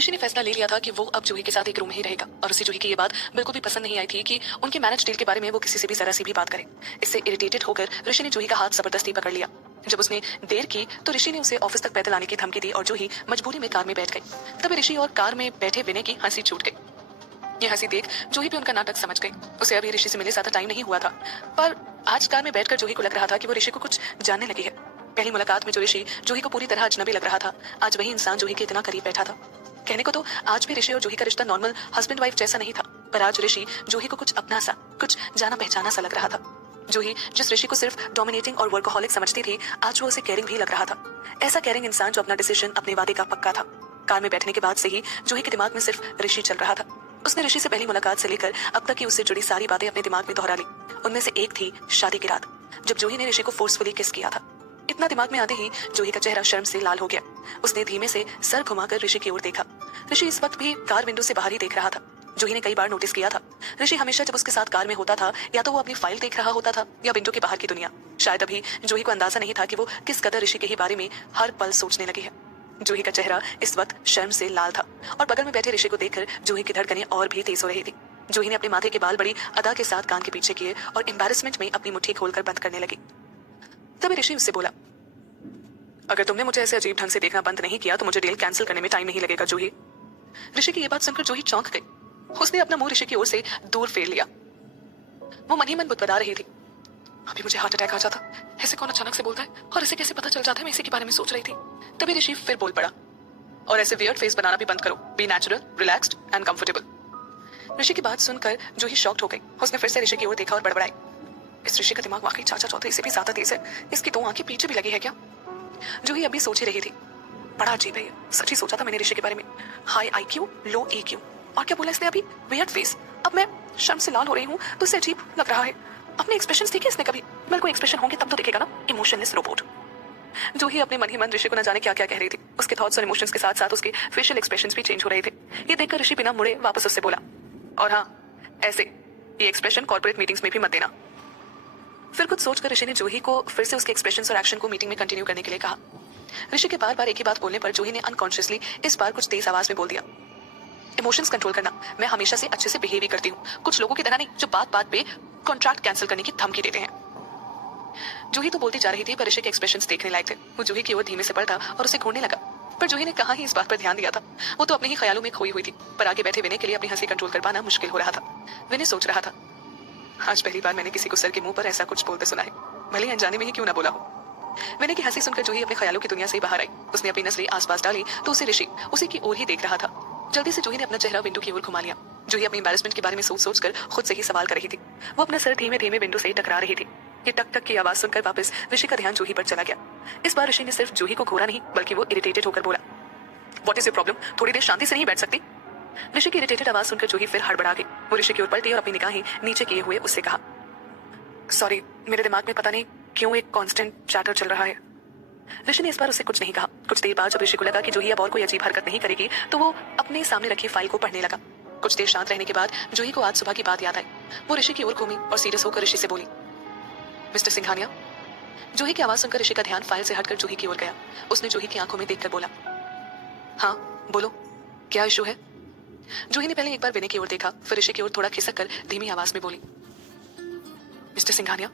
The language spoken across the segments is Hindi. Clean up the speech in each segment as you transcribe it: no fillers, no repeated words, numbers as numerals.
ऋषि ने फैसला ले लिया था कि वो अब जूही के साथ एक रूम में ही रहेगा और उसे जूही की ये बात बिल्कुल भी पसंद नहीं आई थी कि उनके मैरिज डील के बारे में वो किसी से भी जरा सी भी बात करे। इससे इरिटेटेड होकर ऋषि ने जूही का हाथ जबरदस्ती पकड़ लिया। जब उसने देर की तो ऋषि ने उसे ऑफिस तक पैदल आने की धमकी दी और जूही मजबूरी में कार में बैठ गई। तभी ऋषि और कार में बैठे विनय की हंसी छूट गई। ये हंसी देख जूही भी उनका नाटक समझ गई। उसे अभी ऋषि से मिले ज्यादा टाइम नहीं हुआ था, पर आज कार में बैठकर जूही को लग रहा था कि वो ऋषि को कुछ जानने लगी है। पहली मुलाकात में जो ऋषि जूही को पूरी तरह अजनबी लग रहा था, आज वही इंसान जूही के इतना करीब बैठा था। कहने को तो आज भी ऋषि और जूही का रिश्ता नॉर्मल हस्बैंड वाइफ जैसा नहीं था, पर आज ऋषि जूही को कुछ अपना सा, कुछ जाना पहचाना सा लग रहा था। जूही जिस ऋषि को सिर्फ डोमिनेटिंग और वर्कोहॉलिक समझती थी, आज वो उसे केयरिंग भी लग रहा था। ऐसा केयरिंग इंसान जो अपना डिसीजन अपने वादे का पक्का था। कार में बैठने के बाद से ही जूही के दिमाग में सिर्फ ऋषि चल रहा था। उसने ऋषि से पहली मुलाकात से लेकर अब तक की उससे जुड़ी सारी बातें अपने दिमाग में दोहरा ली। उनमें से एक थी शादी की रात, जब जूही ने ऋषि को फोर्सफुली किस किया था। इतना दिमाग में आते ही जूही का चेहरा शर्म से लाल हो गया। उसने धीमे से सर घुमाकर ऋषि की ओर देखा। ऋषि इस वक्त भी कार विंडो से बाहर ही देख रहा था। जूही ने कई बार नोटिस किया था, ऋषि हमेशा जब उसके साथ कार में होता था, या तो वो अपनी फाइल देख रहा होता था या विंडो के बाहर की दुनिया। शायद अभी जूही को अंदाजा नहीं था कि वो किस कदर ऋषि के ही बारे में हर पल सोचने लगी है। जूही का चेहरा इस वक्त शर्म से लाल था और बगल में बैठे ऋषि को देखकर जूही की धड़कनें और भी तेज हो रही थी। जूही ने अपने माथे के बाल बड़ी अदा के साथ कान के पीछे किए और एम्बैरेसमेंट में अपनी मुट्ठी खोलकर बंद करने लगी। तभी ऋषि उससे बोला, अगर तुमने मुझे ऐसे अजीब ढंग से देखना बंद नहीं किया तो मुझे डील कैंसिल करने में टाइम नहीं लगेगा जूही। ऋषि की ये बात सुनकर जूही चौंक गई। उसने अपना मुंह ऋषि की ओर से दूर फेर लिया। वो मन ही मन बुदबुदा रही थी, अभी मुझे हार्ट अटैक आ जाता, ऐसे कौन अचानक से बोलता है और इसे कैसे पता चल जाता है मैं इसी के बारे में सोच रही थी। तभी ऋषि फिर बोल पड़ा, और ऐसे वियर्ड फेस बनाना भी बंद करो, be natural, relaxed and comfortable. Rishi की बात सुनकर जूही शॉक्ड हो गई। उसने फिर से ऋषि की ओर देखा और बड़बड़ाई, इस ऋषि का दिमाग वाकई चाचा चौधरी से भी ज्यादा तेज है। इसकी दो आंखें पीछे भी लगी है क्या? जूही अभी सोच ही रही थी, बड़ा अजीब है ये, सच ही सोचा था मैंने ऋषि के बारे में, हाई आईक्यू लो ईक्यू, और क्या बोला इसने अभी, वियर्ड फेस। अब मैं शर्म से लाल हो रही हूँ तो इसे अजीब लग रहा है। अपने एक्सप्रेशंस देखे इसने कभी? मेरे को एक्सप्रेशन होंगे तब तो दिखेगा ना, इमोशनलेस रोबोट। जूही अपने मन ही मन ऋषि को न जाने क्या क्या कह रही थी। उसके थॉट्स और इमोशंस के साथ साथ उसके फेशियल एक्सप्रेशंस भी चेंज हो रहे थे। ये देखकर ऋषि बिना मुड़े वापस उससे बोला, और हाँ, ऐसे ये एक्सप्रेशन कॉर्पोरेट मीटिंग्स में भी मत देना। फिर कुछ सोचकर ऋषि ने जूही को फिर से उसके एक्सप्रेशंस और एक्शन को मीटिंग में कंटिन्यू करने के लिए कहा। ऋषि के बार बार एक ही बात बोलने पर जूही ने अनकॉन्शियसली इस बार कुछ तेज आवाज में बोल दिया, इमोशंस कंट्रोल करना मैं हमेशा से अच्छे से बिहेव ही करती हूँ, कुछ लोगों की तरह नहीं जो बात बात पे कॉन्ट्रैक्ट कैंसिल करने की धमकी देते हैं। जूही तो बोलती जा रही थी पर ऋषि के एक्सप्रेशंस देखने लायक थे। वो जूही की ओर धीमे से बढ़ा और उसे घूरने लगा, पर जूही ने कहाँ ही इस बात पर ध्यान दिया था। वो तो अपने ही ख्यालों में खोई हुई थी, पर आगे बैठे विनय के लिए अपनी हंसी कंट्रोल कर पाना मुश्किल हो रहा था। विनय सोच रहा था, आज पहली बार मैंने किसी को सर के मुंह पर ऐसा कुछ बोलते सुना है, भले अनजाने में ही क्यों ना बोला हो। विनय की हंसी सुनकर जूही अपने ख्यालों की दुनिया से बाहर आई। उसने अपनी नजरें आसपास डाली तो उसे ऋषि उसी की ओर ही देख रहा था। जल्दी से जूही ने अपना चेहरा विंडो की ओर घुमा लिया। जूही अपनी एम्बैरेसमेंट के बारे में सोच सोचकर खुद से ही सवाल कर रही थी। वो अपना सर धीमे धीमे विंडो से टकरा रही थी। ये टक टक की आवाज सुनकर वापस ऋषि का ध्यान जूही पर चला गया। इस बार ऋषि ने सिर्फ जूही को घूरा नहीं, बल्कि वो इरिटेटेड होकर बोला, व्हाट इज योर प्रॉब्लम? थोड़ी देर शांति से नहीं बैठ सकती? ऋषि की इरिटेटेड आवाज सुनकर जूही फिर हड़बड़ा गई। वो ऋषि की ओर पलटी और अपनी निगाहें नीचे किए हुए उससे कहा, सॉरी, मेरे दिमाग में पता नहीं क्यों एक कांस्टेंट चैटर चल रहा है। ऋषि ने इस बार उससे कुछ नहीं कहा। कुछ देर बाद जब ऋषि को लगा कि जूही अब और कोई अजीब हरकत नहीं करेगी, तो वो अपने सामने रखी फाइल को पढ़ने लगा। कुछ देर शांत रहने के बाद जूही को आज सुबह की बात याद आई। वो ऋषि की ओर घूमी और सीरियस होकर ऋषि से बोली, मिस्टर सिंघानिया। जूही की आवाज सुनकर ऋषि का ध्यान फाइल से हटकर जूही की ओर गया। उसने जूही की आंखों में देखकर बोला, हाँ बोलो, क्या इशू है? जूही ने पहले एक बार विनय की ओर देखा, फिर ऋषि की ओर थोड़ा खिसक कर धीमी आवाज में बोली, मिस्टर सिंघानिया,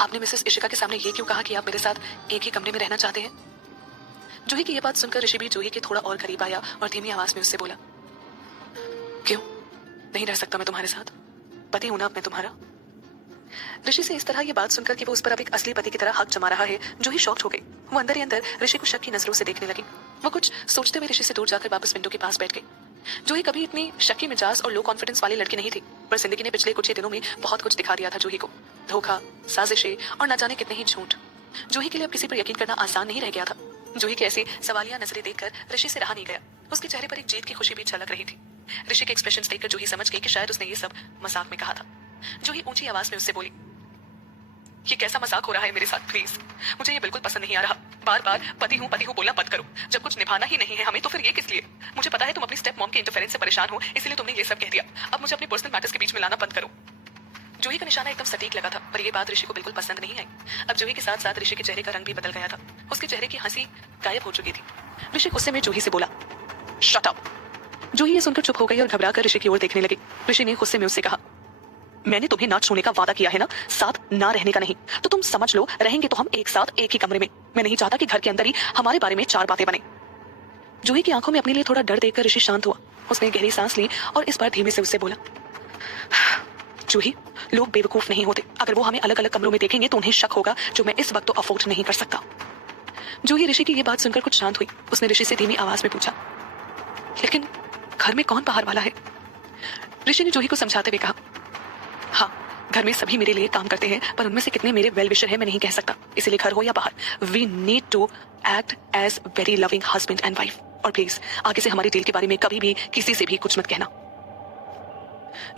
आपने मिसेस इशिका के सामने ये क्यों कहा कि आप मेरे साथ एक ही कमरे में रहना चाहते हैं? जूही की ये बात सुनकर ऋषि भी जूही के थोड़ा और करीब आया और धीमी आवाज में उससे बोला, क्यों नहीं रह सकता मैं तुम्हारे साथ? पति हूं ना अब मैं तुम्हारा। ऋषि से इस तरह ये बात सुनकर कि वो उस पर अब एक असली पति की तरह हक जमा रहा है, जूही शॉक्ड हो गई। वो अंदर ही अंदर ऋषि को शक की नजरों से देखने लगी। वो कुछ सोचते हुए ऋषि से दूर जाकर वापस विंडो के पास बैठ गई। जूही कभी इतनी शक्की मिजाज और लो कॉन्फिडेंस वाली लड़की नहीं थी, पर जिंदगी ने पिछले कुछ ही दिनों में बहुत कुछ दिखा दिया था जूही को। धोखा, साजिशें और न जाने कितने ही झूठ। जूही के लिए अब किसी पर यकीन करना आसान नहीं रह गया था। जूही की ऐसी सवालिया नजरें देखकर ऋषि से रहा नहीं गया। उसके चेहरे पर एक जीत की खुशी भी झलक रही थी। ऋषि के एक्सप्रेशंस देखकर जूही समझ गई कि शायद उसने ये सब मजाक में कहा था। जूही ऊंची आवाज में उससे बोली, ये कैसा मजाक हो रहा है मेरे साथ? प्लीज, मुझे ये बिल्कुल पसंद नहीं आ रहा। बार बार पति हूँ बोलना बंद करो। जब कुछ निभाना ही नहीं है हमें तो फिर ये किस लिए? मुझे पता है तुम अपनी स्टेप मॉम के इंटरफेरेंस से परेशान हो, इसलिए तुमने ये सब कह दिया। अब मुझे अपने पर्सनल मैटर्स के बीच में लाना बंद करो। जूही का निशाना एकदम सटीक लगा था, पर यह बात ऋषि को बिल्कुल पसंद नहीं आई। अब जूही के साथ साथ ऋषि के चेहरे का रंग भी बदल गया था। उसके चेहरे की हंसी गायब हो चुकी थी। ऋषि गुस्से में जूही से बोला, शट अप। जूही ये सुनकर चुप हो गई और घबरा कर ऋषि की ओर देखने लगी। ऋषि ने गुस्से में उससे कहा, मैंने तुम्हें ना छूने का वादा किया है ना, साथ ना रहने का नहीं। तो तुम समझ लो, रहेंगे तो हम एक साथ एक ही कमरे में। मैं नहीं चाहता कि घर के अंदर ही हमारे बारे में चार बातें बने। जूही की आंखों में अपने लिए थोड़ा डर देखकर ऋषि शांत हुआ। उसने गहरी सांस ली और इस बार धीमे से उससे बोला, जूही, लोग बेवकूफ नहीं होते। अगर वो हमें अलग अलग कमरों में देखेंगे तो उन्हें शक होगा, जो मैं इस वक्त तो अफोर्ड नहीं कर सकता। जूही ऋषि की ये बात सुनकर कुछ शांत हुई। उसने ऋषि से धीमी आवाज में पूछा, लेकिन घर में कौन बाहर वाला है? ऋषि ने जूही को समझाते हुए कहा, हाँ, घर में सभी मेरे लिए काम करते हैं, पर उनमें से कितने मेरे वेल विशर है मैं नहीं कह सकता। इसीलिए घर हो या बाहर, we need to act as very loving husband and wife. और प्लीज आगे से हमारी डील के बारे में कभी भी किसी से भी कुछ मत कहना।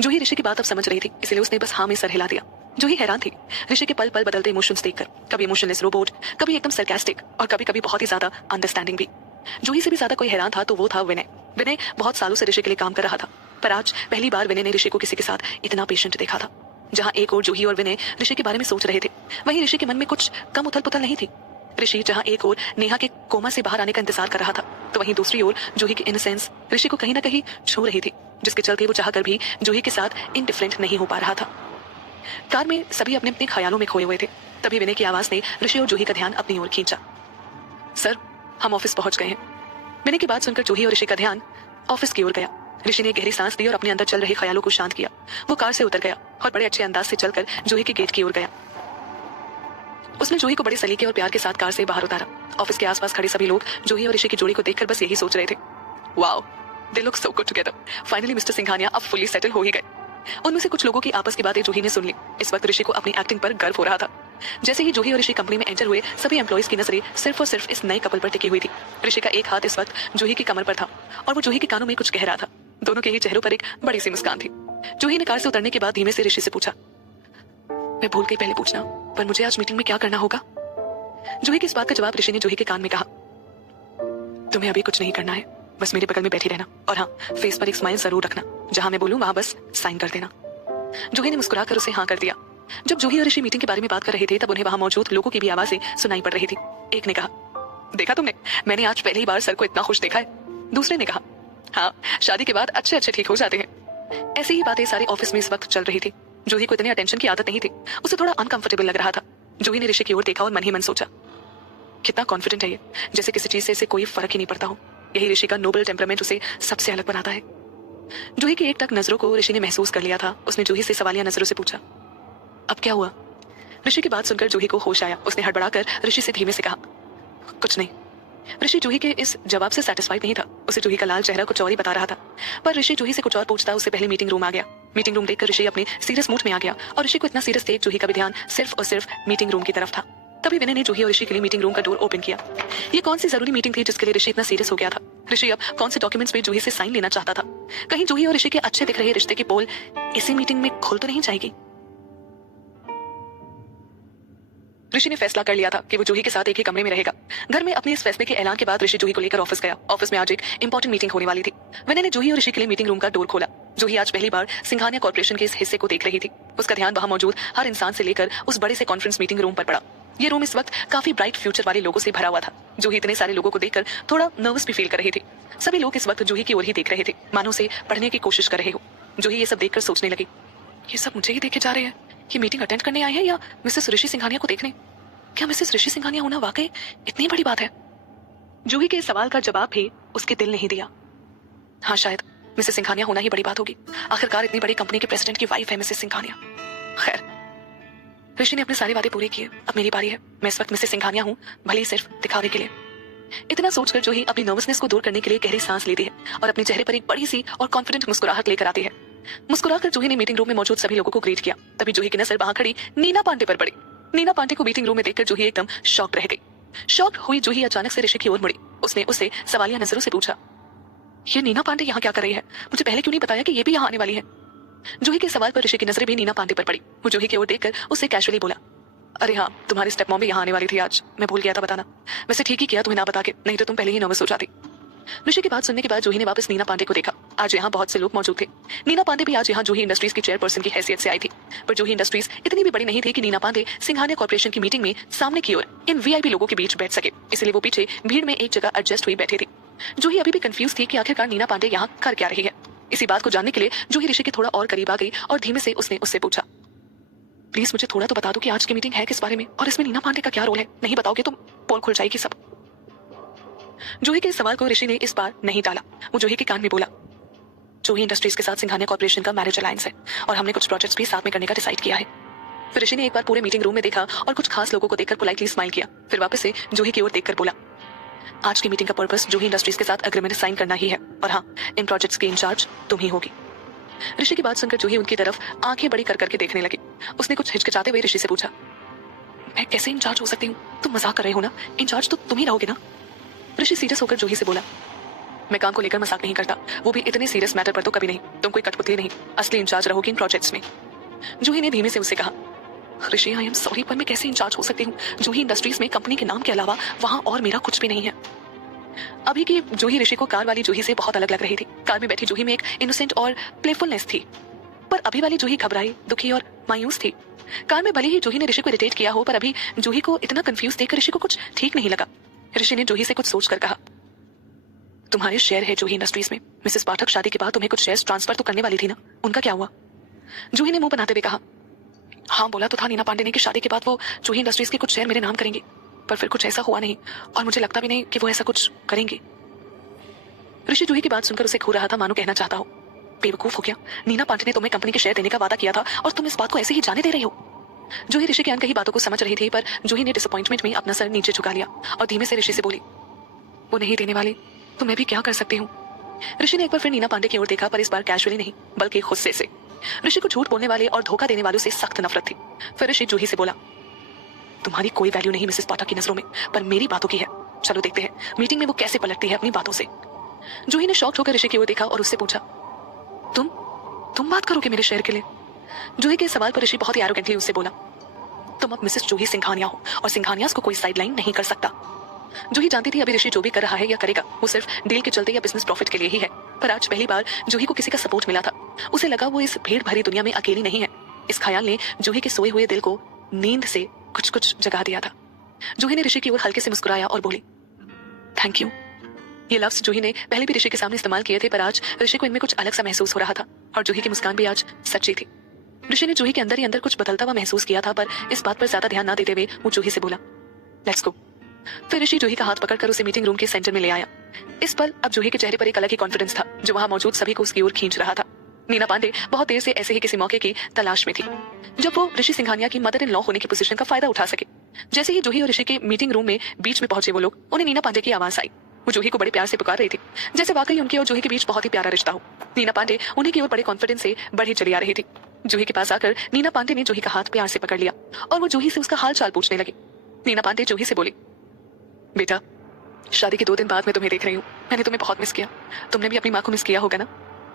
जूही ऋषि की बात अब समझ रही थी, इसलिए उसने बस हाँ में सर हिला दिया। जूही हैरान थी ऋषि के पल पल बदलते इमोशंस देखकर, कभी इमोशनलेस रोबोट, कभी एकदम सरकास्टिक और कभी कभी बहुत ही ज्यादा अंडरस्टैंडिंग भी। जूही से भी ज्यादा कोई हैरान था तो वो था विनय। विनय बहुत सालों से ऋषि के लिए काम कर रहा था, पर आज पहली बार विनय ने ऋषि को किसी के साथ इतना पेशेंट देखा था। जहाँ एक और जूही और विनय ऋषि के बारे में सोच रहे थे, वहीं ऋषि के मन में कुछ कम उथल पुथल नहीं थी। ऋषि जहाँ एक और नेहा के कोमा से बाहर आने का इंतजार कर रहा था, तो वहीं दूसरी ओर जूही की इनोसेंस ऋषि को कहीं ना कहीं छू रही थी, जिसके चलते वो चाहकर भी जूही के साथ इनडिफरेंट नहीं हो पा रहा था। कार में सभी अपने अपने ख्यालों में खोए हुए थे। तभी विनय की आवाज ने ऋषि और जूही का ध्यान अपनी ओर खींचा। सर, हम ऑफिस पहुंच गए हैं। विनय की बात सुनकर जूही और ऋषि का ध्यान ऑफिस की ओर गया। ऋषि ने गहरी सांस ली और अपने अंदर चल रहे ख्यालों को शांत किया। वो कार से उतर गया और बड़े अच्छे अंदाज से चलकर जूही के गेट की ओर गया। उसने जूही को बड़े सलीके और प्यार के साथ कार से बाहर उतारा। ऑफिस के आसपास खड़े सभी लोग जूही और ऋषि की जोड़ी को देखकर बस यही सोच रहे थे, wow, they look so good together. Finally mister Singhania अब फुली सेटल हो ही गए। उनमें से कुछ लोगों की आपस की बातें जूही ने सुन ली। इस वक्त ऋषि को अपनी एक्टिंग पर गर्व हो रहा था। जैसे ही जूही और ऋषि कंपनी में एंटर हुए, सभी एम्प्लॉइज की नजरें सिर्फ और सिर्फ इस नए कपल पर टिकी हुई थी। ऋषि का एक हाथ इस वक्त जूही की कमर पर था और वो जूही के कानों में कुछ कह रहा था। दोनों के ही चेहरों पर एक बड़ी सी मुस्कान थी। जूही ने कार से उतरने के बाद धीमे से ऋषि से पूछा, मैं भूल गई पहले पूछना, पर मुझे आज मीटिंग में क्या करना होगा? जूही की इस बात का जवाब ऋषि ने जूही के कान में कहा, तुम्हें अभी कुछ नहीं करना है, बस मेरे बगल में बैठी रहना और हाँ, फेस पर एक स्माइल जरूर रखना। जहां मैं बोलूं वहां बस साइन कर देना। जूही ने मुस्कुराकर उसे हाँ कर दिया। जब जूही और ऋषि मीटिंग के बारे में बात कर रहे थे, तब उन्हें वहां मौजूद लोगों की भी आवाजें सुनाई पड़ रही थी। एक ने कहा, देखा तुमने, मैंने आज पहली बार सर को इतना खुश देखा है। दूसरे ने कहा, हाँ, शादी के बाद अच्छे अच्छे ठीक हो जाते हैं। ऐसी ही बातें सारे ऑफिस में इस वक्त चल रही थी। जूही को इतने अटेंशन की आदत नहीं थी, उसे थोड़ा अनकंफर्टेबल लग रहा था। जूही ने ऋषि की ओर देखा और मन ही मन सोचा, कितना कॉन्फिडेंट है ये, जैसे किसी चीज से इसे कोई फर्क ही नहीं पड़ता हो। यही ऋषि का नोबल टेम्परामेंट उसे सबसे अलग बनाता है। जूही की एकटक नजरों को ऋषि ने महसूस कर लिया था। उसने जूही से सवालिया नजरों से पूछा, अब क्या हुआ? ऋषि की बात सुनकर जूही को होश आया। उसने हड़बड़ाकर ऋषि से धीमे से कहा, कुछ नहीं। ऋषि जूही के इस जवाब से सेटिस्फाइड नहीं था। उसे जूही का लाल चेहरा कुछ और ही बता रहा था। पर ऋषि जूही से कुछ और पूछता, उससे पहले मीटिंग रूम आ गया। मीटिंग रूम देखकर ऋषि अपने सीरियस मूड में आ गया और ऋषि को इतना सीरियस देख जूही का भी ध्यान सिर्फ और सिर्फ मीटिंग रूम की तरफ था। तभी विनय ने जूही और ऋषि के लिए मीटिंग रूम का डोर ओपन किया। ये कौन सी जरूरी मीटिंग थी जिसके लिए ऋषि इतना सीरियस हो गया था? ऋषि अब कौन से डॉक्यूमेंट्स पे जूही से साइन लेना चाहता था? कहीं जूही और ऋषि के अच्छे दिख रहे रिश्ते की पोल इसी मीटिंग में खुल तो नहीं जाएगी? ऋषि ने फैसला कर लिया था कि वो जूही के साथ एक ही कमरे में रहेगा। घर में अपने इस फैसले के ऐलान के बाद ऋषि जूही को लेकर ऑफिस गया। ऑफिस में आज एक इंपॉर्टेंट मीटिंग होने वाली थी। विनय ने जूही और ऋषि के लिए मीटिंग रूम का डोर खोला। जूही आज पहली बार सिंघानिया कॉर्पोरेशन के इस हिस्से को देख रही थी। उसका ध्यान वहां मौजूद हर इंसान से लेकर उस बड़े से कॉन्फ्रेंस मीटिंग रूम पर पड़ा। ये रूम इस वक्त काफी ब्राइट फ्यूचर वाले लोगों से भरा हुआ था। जूही इतने सारे लोगों को देखकर थोड़ा नर्वस भी फील कर रही थी। सभी लोग इस वक्त जूही की ओर ही देख रहे थे, मानो उसे पढ़ने की कोशिश कर रहे हो। जूही ये सब देखकर सोचने लगी, ये सब मुझे ही देखे जा रहे हैं। ये मीटिंग अटेंड करने आए हैं या मिसेस ऋषि सिंघानिया को देखने? क्या मिसेस ऋषि सिंघानिया होना वाकई इतनी बड़ी बात है? जूही के इस सवाल का जवाब भी उसके दिल ने ही दिया। हाँ, शायद मिसेस सिंघानिया होना ही बड़ी बात होगी। आखिरकार इतनी बड़ी कंपनी के प्रेसिडेंट की वाइफ है मिसेस सिंघानिया। खैर, ऋषि ने अपने सारे वादे पूरे किए। अब मेरी बारी है। मैं इस वक्त मिसेस सिंघानिया हूँ, भले ही सिर्फ दिखावे के लिए। इतना सोचकर जूही अपनी नर्वसनेस को दूर करने के लिए गहरी सांस लेती है और अपने चेहरे पर एक बड़ी सी और कॉन्फिडेंट मुस्कुराहट लेकर आती है। मुस्कुराकर जूही ने मीटिंग रूम में मौजूद सभी लोगों को ग्रीट किया। तभी जूही की नजर वहां खड़ी नीना पांडे पर पड़ी। नीना पांडे को मीटिंग रूम में देखकर जूही एकदम शॉक्ड रह गई। शॉक्ड हुई जूही अचानक से ऋषि की ओर मुड़ी। उसने उससे सवालिया नजरों से पूछा, ये नीना पांडे यहाँ क्या कर रही है? मुझे पहले क्यों नहीं बताया कि ये भी यहाँ आने वाली है? जूही के सवाल पर ऋषि की नजरें भी नीना पांडे पर पड़ी। वो जूही की ओर देखकर उससे कैजुअली बोला, अरे हाँ, तुम्हारी स्टेप मॉम भी यहाँ आने वाली थी आज। मैं भूल गया था बताना। वैसे ठीक ही किया तुम्हें ना बता के, नहीं तो तुम पहले ही नर्वस हो जाती। ऋषि की बात सुनने के बाद जूही ने वापस नीना पांडे को देखा। आज यहाँ बहुत से लोग मौजूद थे। नीना पांडे भी आज यहाँ जूही इंडस्ट्रीज की चेयरपर्सन की हैसियत से आई थी। पर जूही इंडस्ट्रीज इतनी भी बड़ी नहीं थी कि नीना पांडे सिंघानिया कॉर्पोरेशन की मीटिंग में सामने की ओर इन वीआईपी लोगों के बीच बैठ सके। इसलिए वो पीछे भीड़ में एक जगह एडजस्ट हुई बैठी थी। जूही अभी भी कंफ्यूज थी कि आखिरकार नीना पांडे यहाँ कर क्या रही है। इसी बात को जानने के लिए जूही ऋषि के थोड़ा और करीब आ गई और धीमे से उसने उससे पूछा, प्लीज मुझे थोड़ा तो बता दो कि आज की मीटिंग है किस बारे में और इसमें नीना पांडे का क्या रोल है। नहीं बताओगे तो पोल खुल जाएगी सब। जूही के इस सवाल को ऋषि ने इस बार नहीं टाला। वो जूही के कान में बोला, जूही इंडस्ट्रीज के साथ सिंघानिया कॉर्पोरेशन का मैरिज अलायंस है और हमने कुछ प्रोजेक्ट्स भी साथ में करने का डिसाइड किया है। फिर ऋषि ने एक बार पूरे मीटिंग रूम में देखा और कुछ खास लोगों को देखकर पोलाइटली स्माइल किया। फिर वापस से जूही की ओर देखकर बोला, आज की मीटिंग का पर्पस जूही इंडस्ट्रीज के साथ एग्रीमेंट साइन करना ही है और हाँ, इन प्रोजेक्ट्स की इंचार्ज तुम ही होगी। ऋषि की बात सुनकर जूही उनकी तरफ आंखें बड़ी कर करके देखने लगी। उसने कुछ हिचकिचाते हुए ऋषि से पूछा, मैं कैसे इंचार्ज हो सकती हूँ? तुम मजाक कर रहे हो ना? इंचार्ज तो तुम ही रहोगे ना? ऋषि सीरियस होकर जूही से बोला, मैं काम को लेकर मजाक नहीं करता, वो भी इतने सीरियस मैटर पर तो कभी नहीं। तुम कोई कठपुतली नहीं, असली इंचार्ज रहोगी इन प्रोजेक्ट्स में। जूही ने धीमे से उससे कहा, ऋषि आई एम सॉरी पर मैं कैसे इंचार्ज हो सकती हूँ? जूही इंडस्ट्रीज में कंपनी के नाम के अलावा वहां और मेरा कुछ भी नहीं है। अभी की जूही ऋषि को कार वाली जूही से बहुत अलग लग रही थी। कार में बैठी जूही में एक इनोसेंट और प्लेफुलनेस थी, पर अभी वाली जूही घबराई, दुखी और मायूस थी। कार में भले ही जूही ने ऋषि को इरिटेट किया हो, पर अभी जूही को इतना कंफ्यूज देखकर ऋषि को कुछ ठीक नहीं लगा। ऋषि ने जूही से कुछ सोचकर कहा, तुम्हारे शेयर है जूही इंडस्ट्रीज में। मिसेस पाठक शादी के बाद तुम्हें कुछ शेयर्स ट्रांसफर तो करने वाली थी ना, उनका क्या हुआ? जूही ने मुंह बनाते हुए कहा, हाँ बोला तो था नीना पांडे ने कि शादी के बाद वो जूही इंडस्ट्रीज के कुछ शेयर मेरे नाम करेंगे, पर फिर कुछ ऐसा हुआ नहीं और मुझे लगता भी नहीं कि वो ऐसा कुछ करेंगे। ऋषि जूही की बात सुनकर उसे खो रहा था, मानो कहना चाहता हो, बेवकूफ हो क्या? नीना पांडे ने तुम्हें कंपनी के शेयर देने का वादा किया था और तुम इस बात को ऐसे ही जाने दे रही हो। जूही ऋषि की अनकही बातों को समझ रही थी, पर जूही ने डिसअपॉइंटमेंट में अपना सर नीचे झुका लिया और धीमे से ऋषि से बोली, वो नहीं देने वाले तो मैं भी क्या कर सकती हूँ? ऋषि ने एक बार फिर नीना पांडे की ओर देखा, पर इस बार कैजुअली नहीं बल्कि गुस्से से। ऋषि को झूठ बोलने वाले और धोखा देने वालों से सख्त नफरत थी। फिर ऋषि जूही से बोला, तुम्हारी कोई वैल्यू नहीं मिसेस पाठक की नजरों में, पर मेरी बातों की है। चलो देखते हैं मीटिंग में वो कैसे पलटती है अपनी बातों से। जूही ने शॉक्ड होकर ऋषि की ओर देखा और उससे पूछा, तुम बात करोगे मेरे शेयर के लिए? जूही के सवाल पर ऋषि बहुत ही एरोगेंटली उससे बोला, तुम अब मिसेस जूही सिंघानिया हो और सिंघानियास को कोई साइडलाइन नहीं कर सकता। जूही जानती थी अभी ऋषि जो भी कर रहा है या करेगा वो सिर्फ डील के चलते या बिजनेस प्रॉफिट के लिए ही है, पर आज पहली बार जूही को किसी का सपोर्ट मिला था। उसे लगा वो इस भीड़ भरी दुनिया में अकेली नहीं है। इस ख्याल ने जूही के सोए हुए दिल को नींद से कुछ कुछ जगा दिया था। जूही ने ऋषि की ओर हल्के से मुस्कुराया और बोली, थैंक यू। ये लफ्ज जूही ने पहले भी ऋषि के सामने इस्तेमाल किए थे, पर आज ऋषि को इनमें कुछ अलग सा महसूस हो रहा था और जूही की मुस्कान भी आज सच्ची थी। ऋषि ने जूही के अंदर ही अंदर कुछ बदलता हुआ महसूस किया था, पर इस बात पर ज्यादा ध्यान न देते हुए वो जूही से बोला, लेट्स गो। फिर ऋषि जूही का हाथ पकड़कर उसे मीटिंग रूम के सेंटर में ले आया। इस पल अब जूही के चेहरे पर एक अलग ही कॉन्फिडेंस था जो वहां मौजूद सभी को उसकी ओर खींच रहा था। नीना पांडे बहुत देर से ऐसे ही किसी मौके की तलाश में थी जब वो ऋषि सिंघानिया की मदर इन लॉ होने की पोजीशन का फायदा उठा सके। जैसे ही जूही और ऋषि के मीटिंग रूम में बीच में पहुंचे वो लोग, उन्हें नीना पांडे की आवाज आई। वो जूही को बड़े प्यार से पुकार रही थी, जैसे वाकई उनकी और जूही के बीच बहुत ही प्यारा रिश्ता हो। नीना पांडे उन्हीं की ओर बड़े कॉन्फिडेंस से बढ़ी चली आ रही थी। जूही के पास आकर नीना पांडे ने जूही का हाथ प्यार से पकड़ लिया और वो जूही से उसका हाल चाल पूछने लगी। नीना पांडे जूही से बोली, बेटा शादी के 2 दिन बाद मैं तुम्हें देख रही हूँ। मैंने तुम्हें बहुत मिस किया। तुमने भी अपनी माँ को मिस किया होगा ना?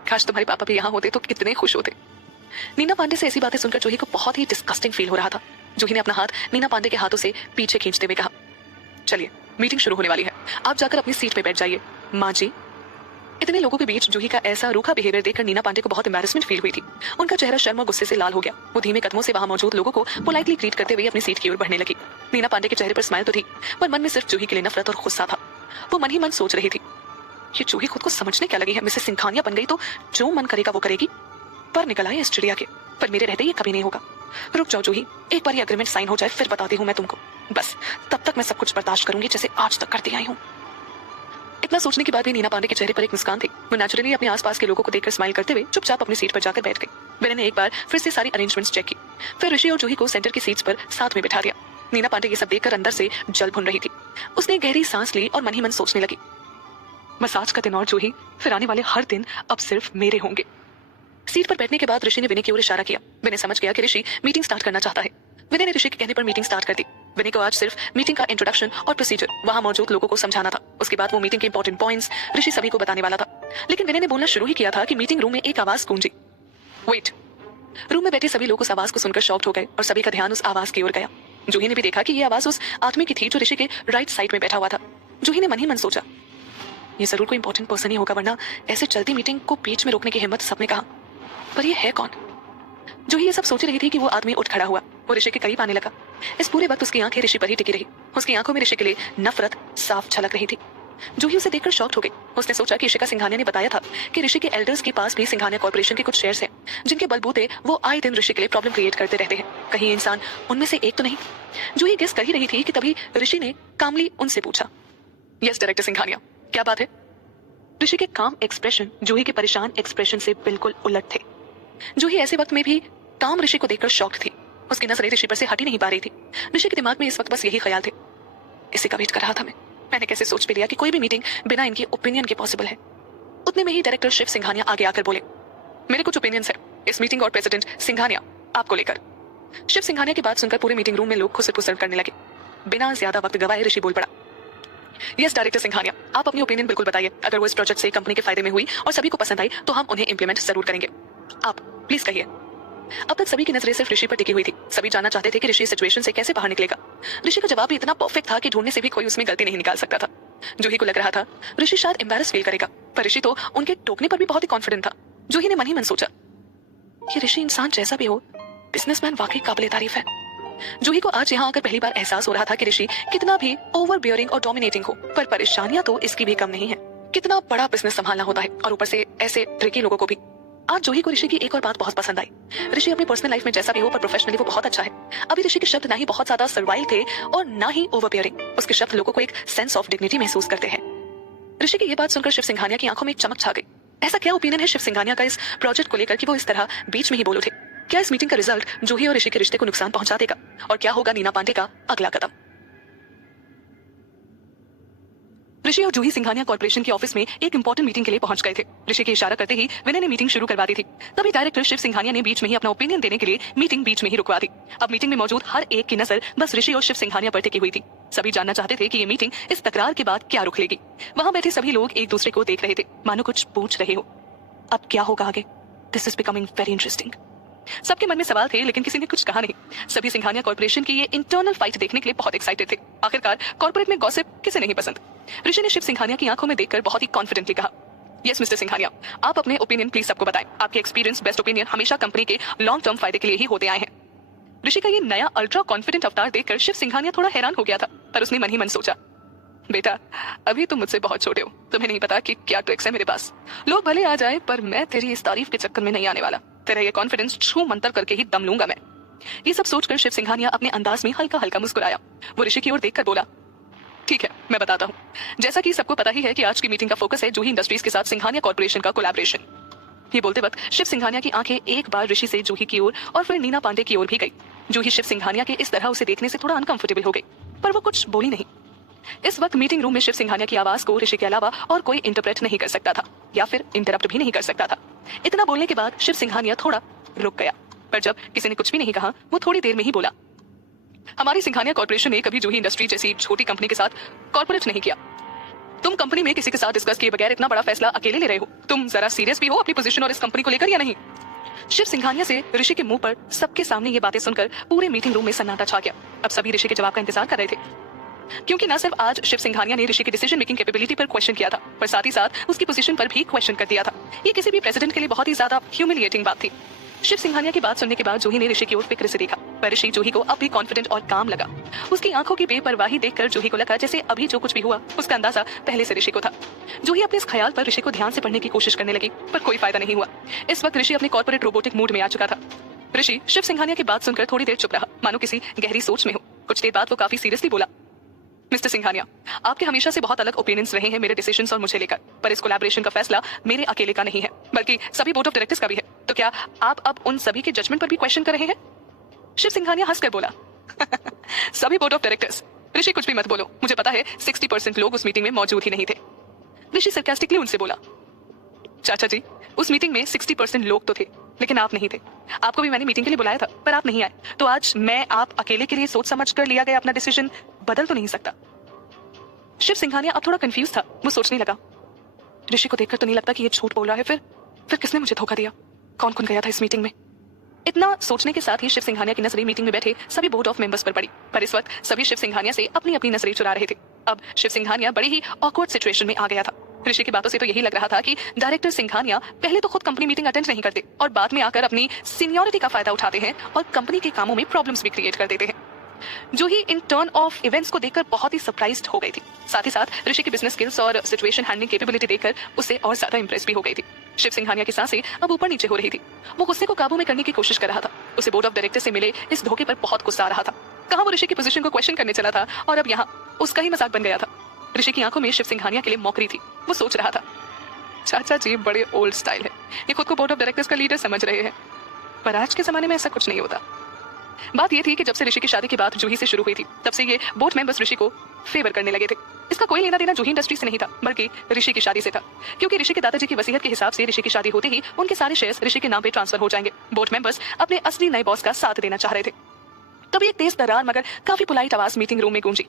काश तुम्हारे पापा भी यहाँ होते तो कितने खुश होते। नीना पांडे से ऐसी बातें सुनकर जूही को बहुत ही डिस्कस्टिंग फील हो रहा था। जूही ने अपना हाथ नीना पांडे के हाथों से पीछे खींचते हुए कहा, चलिए मीटिंग शुरू होने वाली है, आप जाकर अपनी सीट पे बैठ जाइए। माँ जी। इतने लोगों के बीच जूही का ऐसा रूखा बिहेवियर देखकर नीना पांडे को बहुत एम्बैरेसमेंट फील हुई थी। उनका चेहरा शर्म और गुस्से से लाल हो गया। वो धीमे कदमों से वहां मौजूद लोगों को पोलाइटली ग्रीट करते हुए अपनी सीट की ओर बढ़ने लगी। नीना पांडे के चेहरे पर स्माइल तो थी, पर मन में सिर्फ जूही के लिए नफरत और गुस्सा था। वो मन ही मन सोच रही थी, ये जूही खुद को समझने क्या लगी है? मिसेस सिंघानिया बन गई तो जो मन करेगा वो करेगी। पर निकल आए इस चिड़िया के, पर मेरे रहते ये कभी नहीं होगा। रुक जाओ जूही, एक बार ये एग्रीमेंट साइन हो जाए फिर बताती हूँ मैं तुमको। बस तब तक मैं सब कुछ बर्दाश्त करूंगी जैसे आज तक करती आई हूँ। इतना सोचने के बाद भी नीना पांडे के चेहरे पर एक मुस्कान थी। वो नेचुरली अपने आसपास के लोगों को देखकर स्माइल करते हुए चुपचाप अपनी सीट पर जाकर बैठ गई। विनय ने एक बार फिर से सारी अरेंजमेंट्स चेक की, फिर ऋषि और जूही को सेंटर की सीट्स पर साथ में बिठा दिया। नीना पांडे ये सब देखकर अंदर से जल भुन रही थी। उसने गहरी सांस ली और मन ही मन सोचने लगी, बस आज का दिन और जूही, फिर आने वाले हर दिन अब सिर्फ मेरे होंगे। सीट पर बैठने के बाद ऋषि ने विनय की ओर इशारा किया। विनय समझ गया कि ऋषि मीटिंग स्टार्ट करना चाहता है। विनय ने ऋषि के कहने पर मीटिंग स्टार्ट कर दी। विनय को आज सिर्फ मीटिंग का इंट्रोडक्शन और प्रोसीजर वहां मौजूद लोगों को समझाना था। उसके बाद वो मीटिंग के इंपॉर्टेंट पॉइंट्स ऋषि सभी को बताने वाला था। लेकिन विनय ने बोलना शुरू ही किया था कि मीटिंग रूम में एक आवाज गूंजी, वेट। रूम में बैठे सभी लोग उस आवाज को सुनकर शॉक्ड हो गए और सभी का ध्यान उस आवाज की ओर गया। जूही ने भी देखा कि ये आवाज उस आदमी की थी जो ऋषि के राइट साइड में बैठा हुआ था। जूही ने मन ही मन सोचा, ये जरूर कोई इंपॉर्टेंट पर्सन ही होगा, वरना ऐसे चलती मीटिंग को बीच में रोकने की हिम्मत सबने कहा। पर ये है कौन? जूही ये सब सोच रही थी कि वो आदमी उठ खड़ा हुआ। वो ऋषि के करीब आने लगा। इस पूरे वक्त उसकी आंखें ऋषि पर ही टिकी रही। उसकी आंखों में ऋषि के लिए नफरत साफ झलक रही थी। जूही उसे देखकर शॉक्ड हो गई। उसने सोचा कि इशिका सिंघानिया ने बताया था कि ऋषि के एल्डर्स के पास भी सिंघानिया कॉर्पोरेशन के कुछ शेयर्स हैं, जिनके बलबूते वो आए दिन ऋषि के लिए प्रॉब्लम क्रिएट करते रहते हैं। कहीं ये इंसान उनमें से एक तो नहीं। जूही गेस कर ही रही थी कि तभी ऋषि ने कामली उनसे पूछा, यस डायरेक्टर सिंघानिया, क्या बात है? ऋषि के काम एक्सप्रेशन जूही के परेशान एक्सप्रेशन से बिल्कुल उलट थे। जूही ऐसे वक्त में भी काम ऋषि को देखकर शॉक्ड थी। उसकी नजरें ऋषि पर से हट ही नहीं पा रही थी। ऋषि के दिमाग में इस वक्त बस यही ख्याल थे, इसी का वेट कर रहा था मैंने कैसे सोच भी लिया कि कोई भी मीटिंग बिना इनके ओपिनियन के पॉसिबल है। उतने में ही डायरेक्टर शिव सिंघानिया आगे आकर बोले, मेरे कुछ ओपिनियंस है इस मीटिंग और प्रेसिडेंट सिंघानिया आपको लेकर। शिव सिंघानिया की बात सुनकर पूरे मीटिंग रूम में लोग खुसर पुसर करने लगे। बिना ज्यादा वक्त गवाए ऋषि बोल पड़ा, यस डायरेक्टर सिंघानिया, आप अपनी ओपिनियन बिल्कुल बताइए। अगर वो इस प्रोजेक्ट से कंपनी के फायदे में हुई और सभी को पसंद आई तो हम उन्हें इंप्लीमेंट जरूर करेंगे। आप प्लीज कहिए। अब तक सभी की नजरें सिर्फ ऋषि पर टिकी हुई थी। सभी जानना चाहते थे कि ऋषि सिचुएशन से कैसे बाहर निकलेगा। ऋषि का जवाब भी इतना परफेक्ट था कि ढूंढने से भी कोई उसमें गलती नहीं निकाल सकता था। जूही को लग रहा था ऋषि शायद एम्बैरस फील करेगा, पर ऋषि तो उनके टोकने पर भी बहुत ही कॉन्फिडेंट था। जूही ने मन ही मन सोचा, ये ऋषि इंसान जैसा भी हो, बिजनेसमैन वाकई काबिले तारीफ है। जूही को आज यहाँ आकर पहली बार एहसास हो रहा था कि ऋषि कितना भी ओवर बियरिंग और डोमिनेटिंग हो, पर परेशानियां तो इसकी भी कम नहीं है। कितना बड़ा बिजनेस संभालना होता है और ऊपर से ऐसे ट्रिकी लोगों को भी। आज जूही को ऋषि की एक और बात बहुत पसंद आई। ऋषि अपनी पर्सनल लाइफ में जैसा भी हो, पर प्रोफेशनली वो बहुत अच्छा है। अभी ऋषि के शब्द ना ही बहुत ज्यादा सर्वाइल थे और ना ही ओवर बियरिंग। उसके शब्द लोगों को एक सेंस ऑफ डिग्निटी महसूस करते हैं। ऋषि की ये बात सुनकर शिव सिंघानिया की आंखों में एक चमक छा गई। ऐसा क्या ओपिनियन है शिव सिंघानिया का इस प्रोजेक्ट को लेकर कि वो इस तरह बीच में ही बोल उठे? क्या इस मीटिंग का रिजल्ट जूही और ऋषि के रिश्ते को नुकसान पहुंचा देगा? और क्या होगा नीना पांडे का अगला कदम? ऋषि और जूही सिंघानिया कॉर्पोरेशन के ऑफिस में एक इंपॉर्टेंट मीटिंग के लिए पहुंच गए थे। ऋषि के इशारा करते ही विनय ने मीटिंग शुरू करवा दी थी। तभी डायरेक्टर शिव सिंघानिया ने बीच में ही अपना ओपिनियन देने के लिए मीटिंग बीच में ही रुकवा दी। अब मीटिंग में मौजूद हर एक की नजर बस ऋषि और शिव सिंघानिया पर टिकी हुई थी। सभी जानना चाहते थे कि ये मीटिंग इस तकरार के बाद क्या रुख लेगी। वहां बैठे सभी लोग एक दूसरे को देख रहे थे, मानो कुछ पूछ रहे हो। अब क्या होगा आगे? This is becoming very interesting. सबके मन में सवाल थे, लेकिन किसी ने कुछ कहा नहीं। सभी सिंघानिया कॉर्पोरेशन की ये इंटरनल फाइट देखने के लिए बहुत एक्साइटेड थे। आखिरकार कॉर्पोरेट में गॉसिप किसे नहीं पसंद। ऋषि ने शिव सिंघानिया की आंखों में देखकर बहुत ही कॉन्फिडेंटली कहा, यस मिस्टर सिंघानिया, आप अपने ओपिनियन प्लीज सबको बताएं। आपके एक्सपीरियंस बेस्ट ओपिनियन हमेशा कंपनी के लॉन्ग टर्म फायदे के लिए ही होते आए हैं। ऋषि का ये नया अल्ट्रा कॉन्फिडेंट अवतार देखकर शिव सिंघानिया थोड़ा हैरान हो गया था, पर उसने मन ही मन सोचा, बेटा अभी तुम मुझसे बहुत छोटे हो, तुम्हें नहीं पता कि क्या ट्रिक्स है मेरे पास। लोग भले आ जाए, पर मैं तेरी इस तारीफ के चक्कर में नहीं आने वाला। तेरा ये कॉन्फिडेंस छू मंतर करके ही दम लूंगा मैं। ये सब सोचकर शिव सिंघानिया अपने अंदाज में हल्का हल्का मुस्कुराया। वो ऋषि की ओर देखकर बोला, ठीक है मैं बताता हूँ। जैसा कि सबको पता ही है कि आज की मीटिंग का फोकस है जूही इंडस्ट्रीज के साथ सिंघानिया कॉर्पोरेशन का कोलैबोरेशन। ये बोलते वक्त शिव सिंघानिया की आंखें एक बार ऋषि से जूही की ओर और फिर नीना पांडे की ओर भी गई। जूही शिव सिंघानिया के इस तरह उसे देखने से थोड़ा अनकंफर्टेबल हो गई, पर वो कुछ बोली नहीं। इस वक्त मीटिंग रूम में शिव सिंघानिया की आवाज को ऋषि के अलावा और कोई इंटरप्रेट नहीं कर सकता था, या फिर इंटरप्ट भी नहीं कर सकता था। इतना बोलने के बाद शिव सिंघानिया थोड़ा रुक गया, पर जब किसी ने कुछ भी नहीं कहा, वो थोड़ी देर में ही बोला, हमारी सिंघानिया कॉर्पोरेशन ने कभी जूही इंडस्ट्री जैसी छोटी कंपनी के साथ कॉर्पोरेट नहीं किया। तुम कंपनी में किसी के साथ डिस्कस किए बगैर इतना बड़ा फैसला अकेले ले रहे हो। तुम जरा सीरियस भी हो अपनी पोजीशन और इस कंपनी को लेकर या नहीं? शिव सिंघानिया से ऋषि के मुंह पर सबके सामने ये बातें सुनकर पूरे मीटिंग रूम में सन्नाटा छा गया। अब सभी ऋषि के जवाब का इंतजार कर रहे थे, क्योंकि न सिर्फ आज शिव सिंघानिया ने ऋषि की डिसीजन मेकिंग कैपेबिलिटी पर क्वेश्चन किया था, पर साथ ही साथ उसकी पोजीशन पर भी क्वेश्चन कर दिया था। ये किसी भी प्रेसिडेंट के लिए बहुत ही ज्यादा ह्यूमिलिएटिंग बात थी। शिव सिंघानिया की बात सुनने के बाद जूही ने ऋषि की ओर फिक्र से देखा, पर ऋषि जूही को अब भी कॉन्फिडेंट और काम लगा। उसकी आंखों की बेपरवाही देखकर जूही को लगा जैसे अभी जो कुछ भी हुआ उसका अंदाजा पहले से ऋषि को था। जूही अपने इस ख्याल पर ऋषि को ध्यान से पढ़ने की कोशिश करने लगी, पर कोई फायदा नहीं हुआ। इस वक्त ऋषि अपने कॉर्पोरेट रोबोटिक मूड में आ चुका था। ऋषि शिव सिंघानिया की बात सुनकर थोड़ी देर चुप रहा, मानो किसी गहरी सोच में हो। कुछ देर बाद वो काफी सीरियसली बोला, मिस्टर सिंघानिया, आपके हमेशा से बहुत अलग ओपिनियंस रहे हैं मेरे डिसीजंस और मुझे लेकर, पर इस कोलैबोरेशन का फैसला मेरे अकेले का नहीं है, बल्कि सभी बोर्ड ऑफ डायरेक्टर्स का भी है। तो क्या आप अब उन सभी के जजमेंट पर भी क्वेश्चन कर रहे हैं? शिव सिंघानिया हंसकर बोला, सभी बोर्ड ऑफ डायरेक्टर्स? ऋषि कुछ भी मत बोलो, मुझे पता है 60% लोग उस मीटिंग में मौजूद ही नहीं थे। ऋषि सरकास्टिकली उनसे बोला, चाचा जी उस मीटिंग में 60% लोग तो थे, लेकिन आप नहीं थे। आपको भी मैंने मीटिंग के लिए बुलाया था, पर आप नहीं आए। तो आज मैं आप अकेले के लिए सोच समझ कर लिया गया अपना डिसीजन बदल तो नहीं सकता। शिव सिंघानिया अब थोड़ा कंफ्यूज था। वो सोचने लगा, ऋषि को देखकर तो नहीं लगता कि ये झूठ बोल रहा है। फिर किसने मुझे धोखा दिया? कौन कौन गया था इस मीटिंग में? इतना सोचने के साथ ही शिव सिंघानिया की नजरें मीटिंग में बैठे सभी बोर्ड ऑफ मेंबर्स पर पड़ी, पर इस वक्त सभी शिव सिंघानिया से अपनी अपनी नजरें चुरा रहे थे। अब शिव सिंघानिया बड़ी ही ऑकवर्ड सिचुएशन में आ गया था। ऋषि की बातों से तो यही लग रहा था कि डायरेक्टर सिंघानिया पहले तो खुद कंपनी मीटिंग अटेंड नहीं करते और बाद में आकर अपनी सीनियरिटी का फायदा उठाते हैं और कंपनी के कामों में प्रॉब्लम्स भी क्रिएट कर देते हैं। जूही इन टर्न ऑफ इवेंट्स को देखकर बहुत ही सरप्राइज्ड हो गई थी। साथ ही साथ ऋषि की बिजनेस स्किल्स और सिचुएशन हैंडलिंग कैपेबिलिटी देखकर उससे और ज्यादा इंप्रेस भी हो गई थी। शिव सिंघानिया की सांसें अब ऊपर नीचे हो रही थी। वो गुस्से को काबू में करने की कोशिश कर रहा था। उसे बोर्ड ऑफ डायरेक्टर से मिले इस धोखे पर बहुत गुस्सा आ रहा था। कहाँ वो ऋषि की पोजीशन को क्वेश्चन करने चला था और अब यहाँ उसका ही मजाक बन गया था। ऋषि की आंखों में शिव सिंघानिया के लिए मौकरी थी। वो सोच रहा था, चाचा जी बड़े ओल्ड स्टाइल है, ये खुद को बोर्ड ऑफ डायरेक्टर्स का लीडर समझ रहे हैं, पर आज के जमाने में ऐसा कुछ नहीं होता। बात यह थी कि जब से ऋषि की शादी की बात जूही से शुरू हुई थी, तब से ये बोर्ड मेंबर्स ऋषि को फेवर करने लगे थे। इसका कोई लेना देना जूही इंडस्ट्री से नहीं था, बल्कि ऋषि की शादी से था। क्योंकि ऋषि के दादाजी की वसीयत के हिसाब से ऋषि की शादी होते ही उनके सारे शेयर्स ऋषि के नाम पे ट्रांसफर हो जाएंगे। बोर्ड मेंबर्स अपने असली नए बॉस का साथ देना चाह रहे थे। तभी एक तेज दरार मगर काफी पोलाइट आवाज मीटिंग रूम में गूंजी।